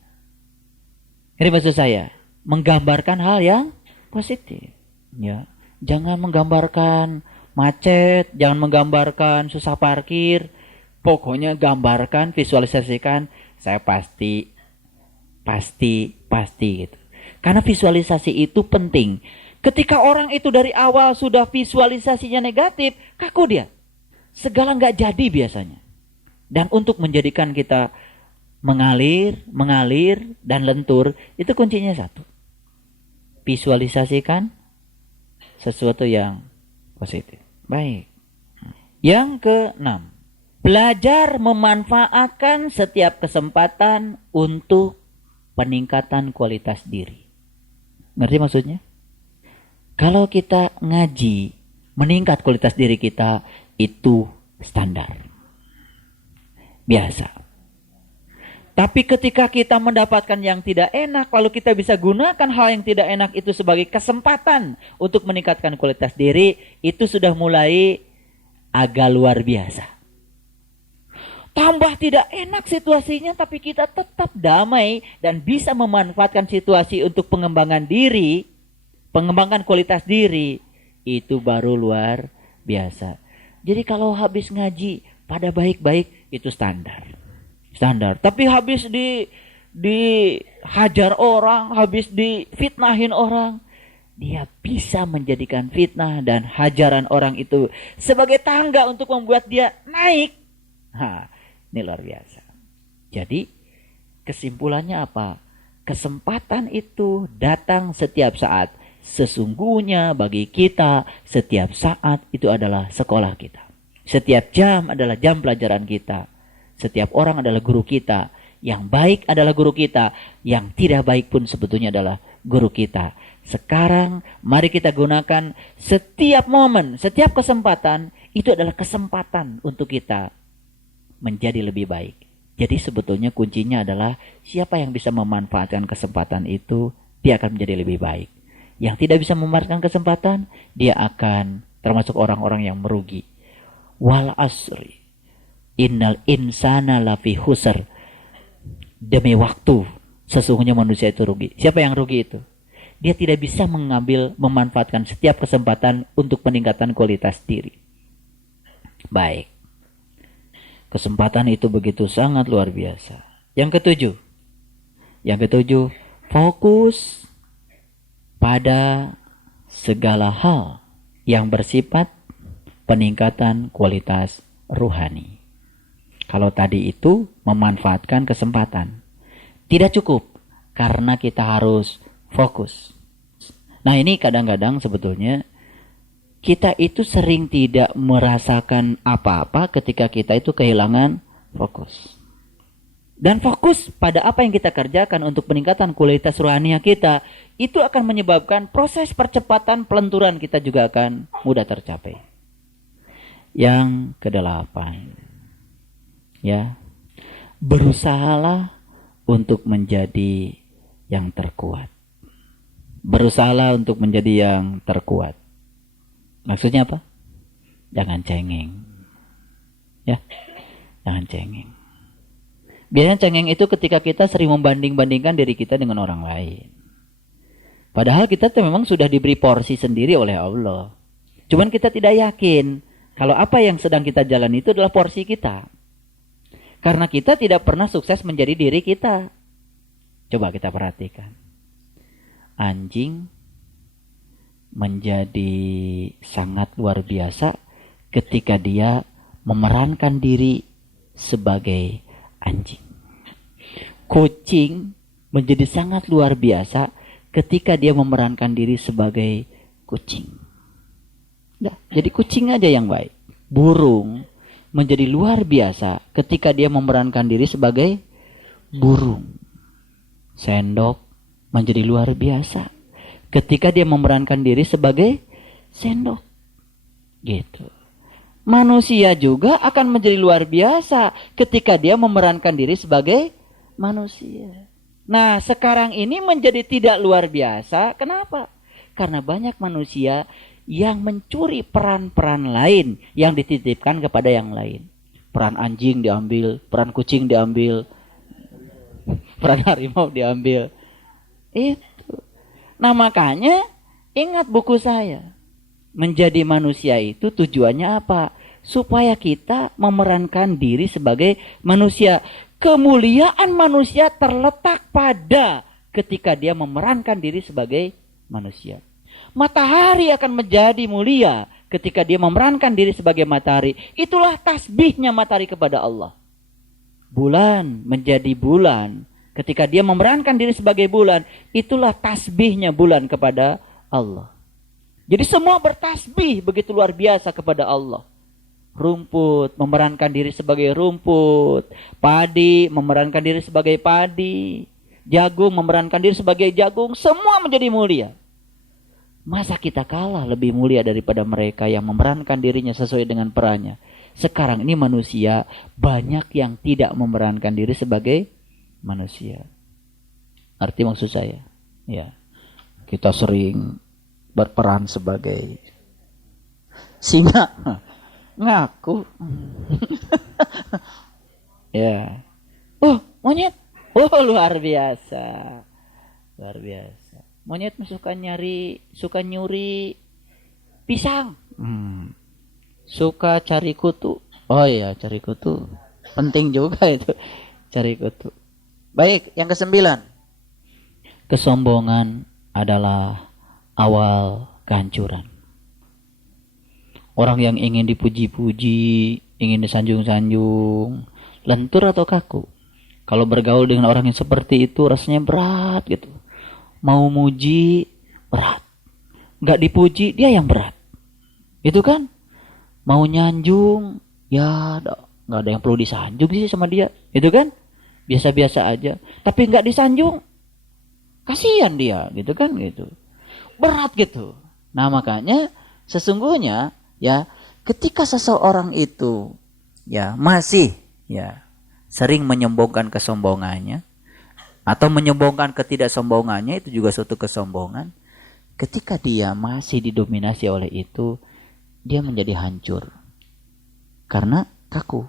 Ini maksud saya, menggambarkan hal yang positif. Ya, jangan menggambarkan macet, jangan menggambarkan susah parkir. Pokoknya gambarkan, visualisasikan, saya pasti gitu. Karena visualisasi itu penting. Ketika orang itu dari awal sudah visualisasinya negatif, kaku dia. Segala nggak jadi biasanya. Dan untuk menjadikan kita mengalir, dan lentur, itu kuncinya satu. Visualisasikan sesuatu yang positif. Baik. Yang ke-6. Belajar memanfaatkan setiap kesempatan untuk peningkatan kualitas diri. Ngerti maksudnya? Kalau kita ngaji, meningkat kualitas diri kita, itu standar. Biasa. Tapi ketika kita mendapatkan yang tidak enak, lalu kita bisa gunakan hal yang tidak enak itu sebagai kesempatan untuk meningkatkan kualitas diri, itu sudah mulai agak luar biasa. Tambah tidak enak situasinya, tapi kita tetap damai dan bisa memanfaatkan situasi untuk pengembangan diri, pengembangan kualitas diri, itu baru luar biasa. Jadi kalau habis ngaji pada baik-baik, itu standar. Tapi habis dihajar orang, habis difitnahin orang, dia bisa menjadikan fitnah dan hajaran orang itu sebagai tangga untuk membuat dia naik. Ini luar biasa. Jadi kesimpulannya apa? Kesempatan itu datang setiap saat. Sesungguhnya bagi kita setiap saat itu adalah sekolah kita. Setiap jam adalah jam pelajaran kita. Setiap orang adalah guru kita. Yang baik adalah guru kita. Yang tidak baik pun sebetulnya adalah guru kita. Sekarang mari kita gunakan setiap momen, setiap kesempatan. Itu adalah kesempatan untuk kita menjadi lebih baik. Jadi sebetulnya kuncinya adalah siapa yang bisa memanfaatkan kesempatan itu, dia akan menjadi lebih baik. Yang tidak bisa memanfaatkan kesempatan, dia akan termasuk orang-orang yang merugi. Wal asri innal insana lafi khusr. Demi waktu, sesungguhnya manusia itu rugi. Siapa yang rugi itu? Dia tidak bisa memanfaatkan setiap kesempatan untuk peningkatan kualitas diri. Baik. Kesempatan itu begitu sangat luar biasa. Yang ketujuh, fokus pada segala hal yang bersifat peningkatan kualitas rohani. Kalau tadi itu memanfaatkan kesempatan, tidak cukup karena kita harus fokus. Nah ini kadang-kadang sebetulnya kita itu sering tidak merasakan apa-apa ketika kita itu kehilangan fokus. Dan fokus pada apa yang kita kerjakan untuk peningkatan kualitas rohania kita, itu akan menyebabkan proses percepatan pelenturan kita juga akan mudah tercapai. Yang ke-8. Ya, berusahalah untuk menjadi yang terkuat. Berusahalah untuk menjadi yang terkuat. Maksudnya apa? Jangan cengeng. Ya, jangan cengeng. Biasanya cengeng itu ketika kita sering membanding-bandingkan diri kita dengan orang lain. Padahal kita tuh memang sudah diberi porsi sendiri oleh Allah. Cuman kita tidak yakin kalau apa yang sedang kita jalani itu adalah porsi kita. Karena kita tidak pernah sukses menjadi diri kita. Coba kita perhatikan. Anjing menjadi sangat luar biasa ketika dia memerankan diri sebagai anjing. Kucing menjadi sangat luar biasa ketika dia memerankan diri sebagai kucing. Nah, jadi kucing aja yang baik. Burung menjadi luar biasa ketika dia memerankan diri sebagai burung. Sendok menjadi luar biasa ketika dia memerankan diri sebagai sendok. Gitu. Manusia juga akan menjadi luar biasa ketika dia memerankan diri sebagai manusia. Nah, sekarang ini menjadi tidak luar biasa. Kenapa? Karena banyak manusia yang mencuri peran-peran lain yang dititipkan kepada yang lain. Peran anjing diambil, peran kucing diambil, peran harimau diambil. Itu. Nah, makanya ingat buku saya. Menjadi manusia itu tujuannya apa? Supaya kita memerankan diri sebagai manusia. Kemuliaan manusia terletak pada ketika dia memerankan diri sebagai manusia. Matahari akan menjadi mulia ketika dia memerankan diri sebagai matahari. Itulah tasbihnya matahari kepada Allah. Bulan menjadi bulan ketika dia memerankan diri sebagai bulan. Itulah tasbihnya bulan kepada Allah. Jadi semua bertasbih begitu luar biasa kepada Allah. Rumput memerankan diri sebagai rumput. Padi memerankan diri sebagai padi. Jagung memerankan diri sebagai jagung. Semua menjadi mulia. Masa kita kalah lebih mulia daripada mereka yang memerankan dirinya sesuai dengan perannya. Sekarang ini manusia banyak yang tidak memerankan diri sebagai manusia. Arti maksud saya, ya, kita sering berperan sebagai singa, ngaku, ya, oh monyet, oh luar biasa, luar biasa. Monyet suka nyuri pisang, suka cari kutu. Oh iya, cari kutu penting juga itu, cari kutu. Baik, yang ke-9. Kesombongan adalah awal kehancuran. Orang yang ingin dipuji-puji, ingin disanjung-sanjung, lentur atau kaku. Kalau bergaul dengan orang yang seperti itu rasanya berat gitu. Mau muji berat, nggak dipuji dia yang berat, itu kan? Mau nyanjung ya nggak ada yang perlu disanjung sih sama dia, itu kan? Biasa-biasa aja, tapi nggak disanjung, kasihan dia, gitu kan? Gitu, berat gitu. Nah makanya sesungguhnya ya ketika seseorang itu ya masih ya sering menyombongkan kesombongannya, atau menyombongkan ketidaksombongannya, itu juga suatu kesombongan. Ketika dia masih didominasi oleh itu, dia menjadi hancur. Karena kaku.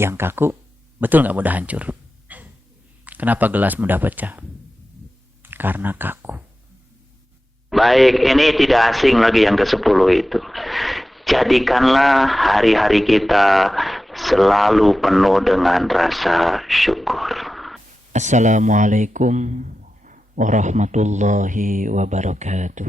Yang kaku, betul gak mudah hancur? Kenapa gelas mudah pecah? Karena kaku. Baik, ini tidak asing lagi yang ke-10 itu. Jadikanlah hari-hari kita selalu penuh dengan rasa syukur. Assalamualaikum warahmatullahi wabarakatuh.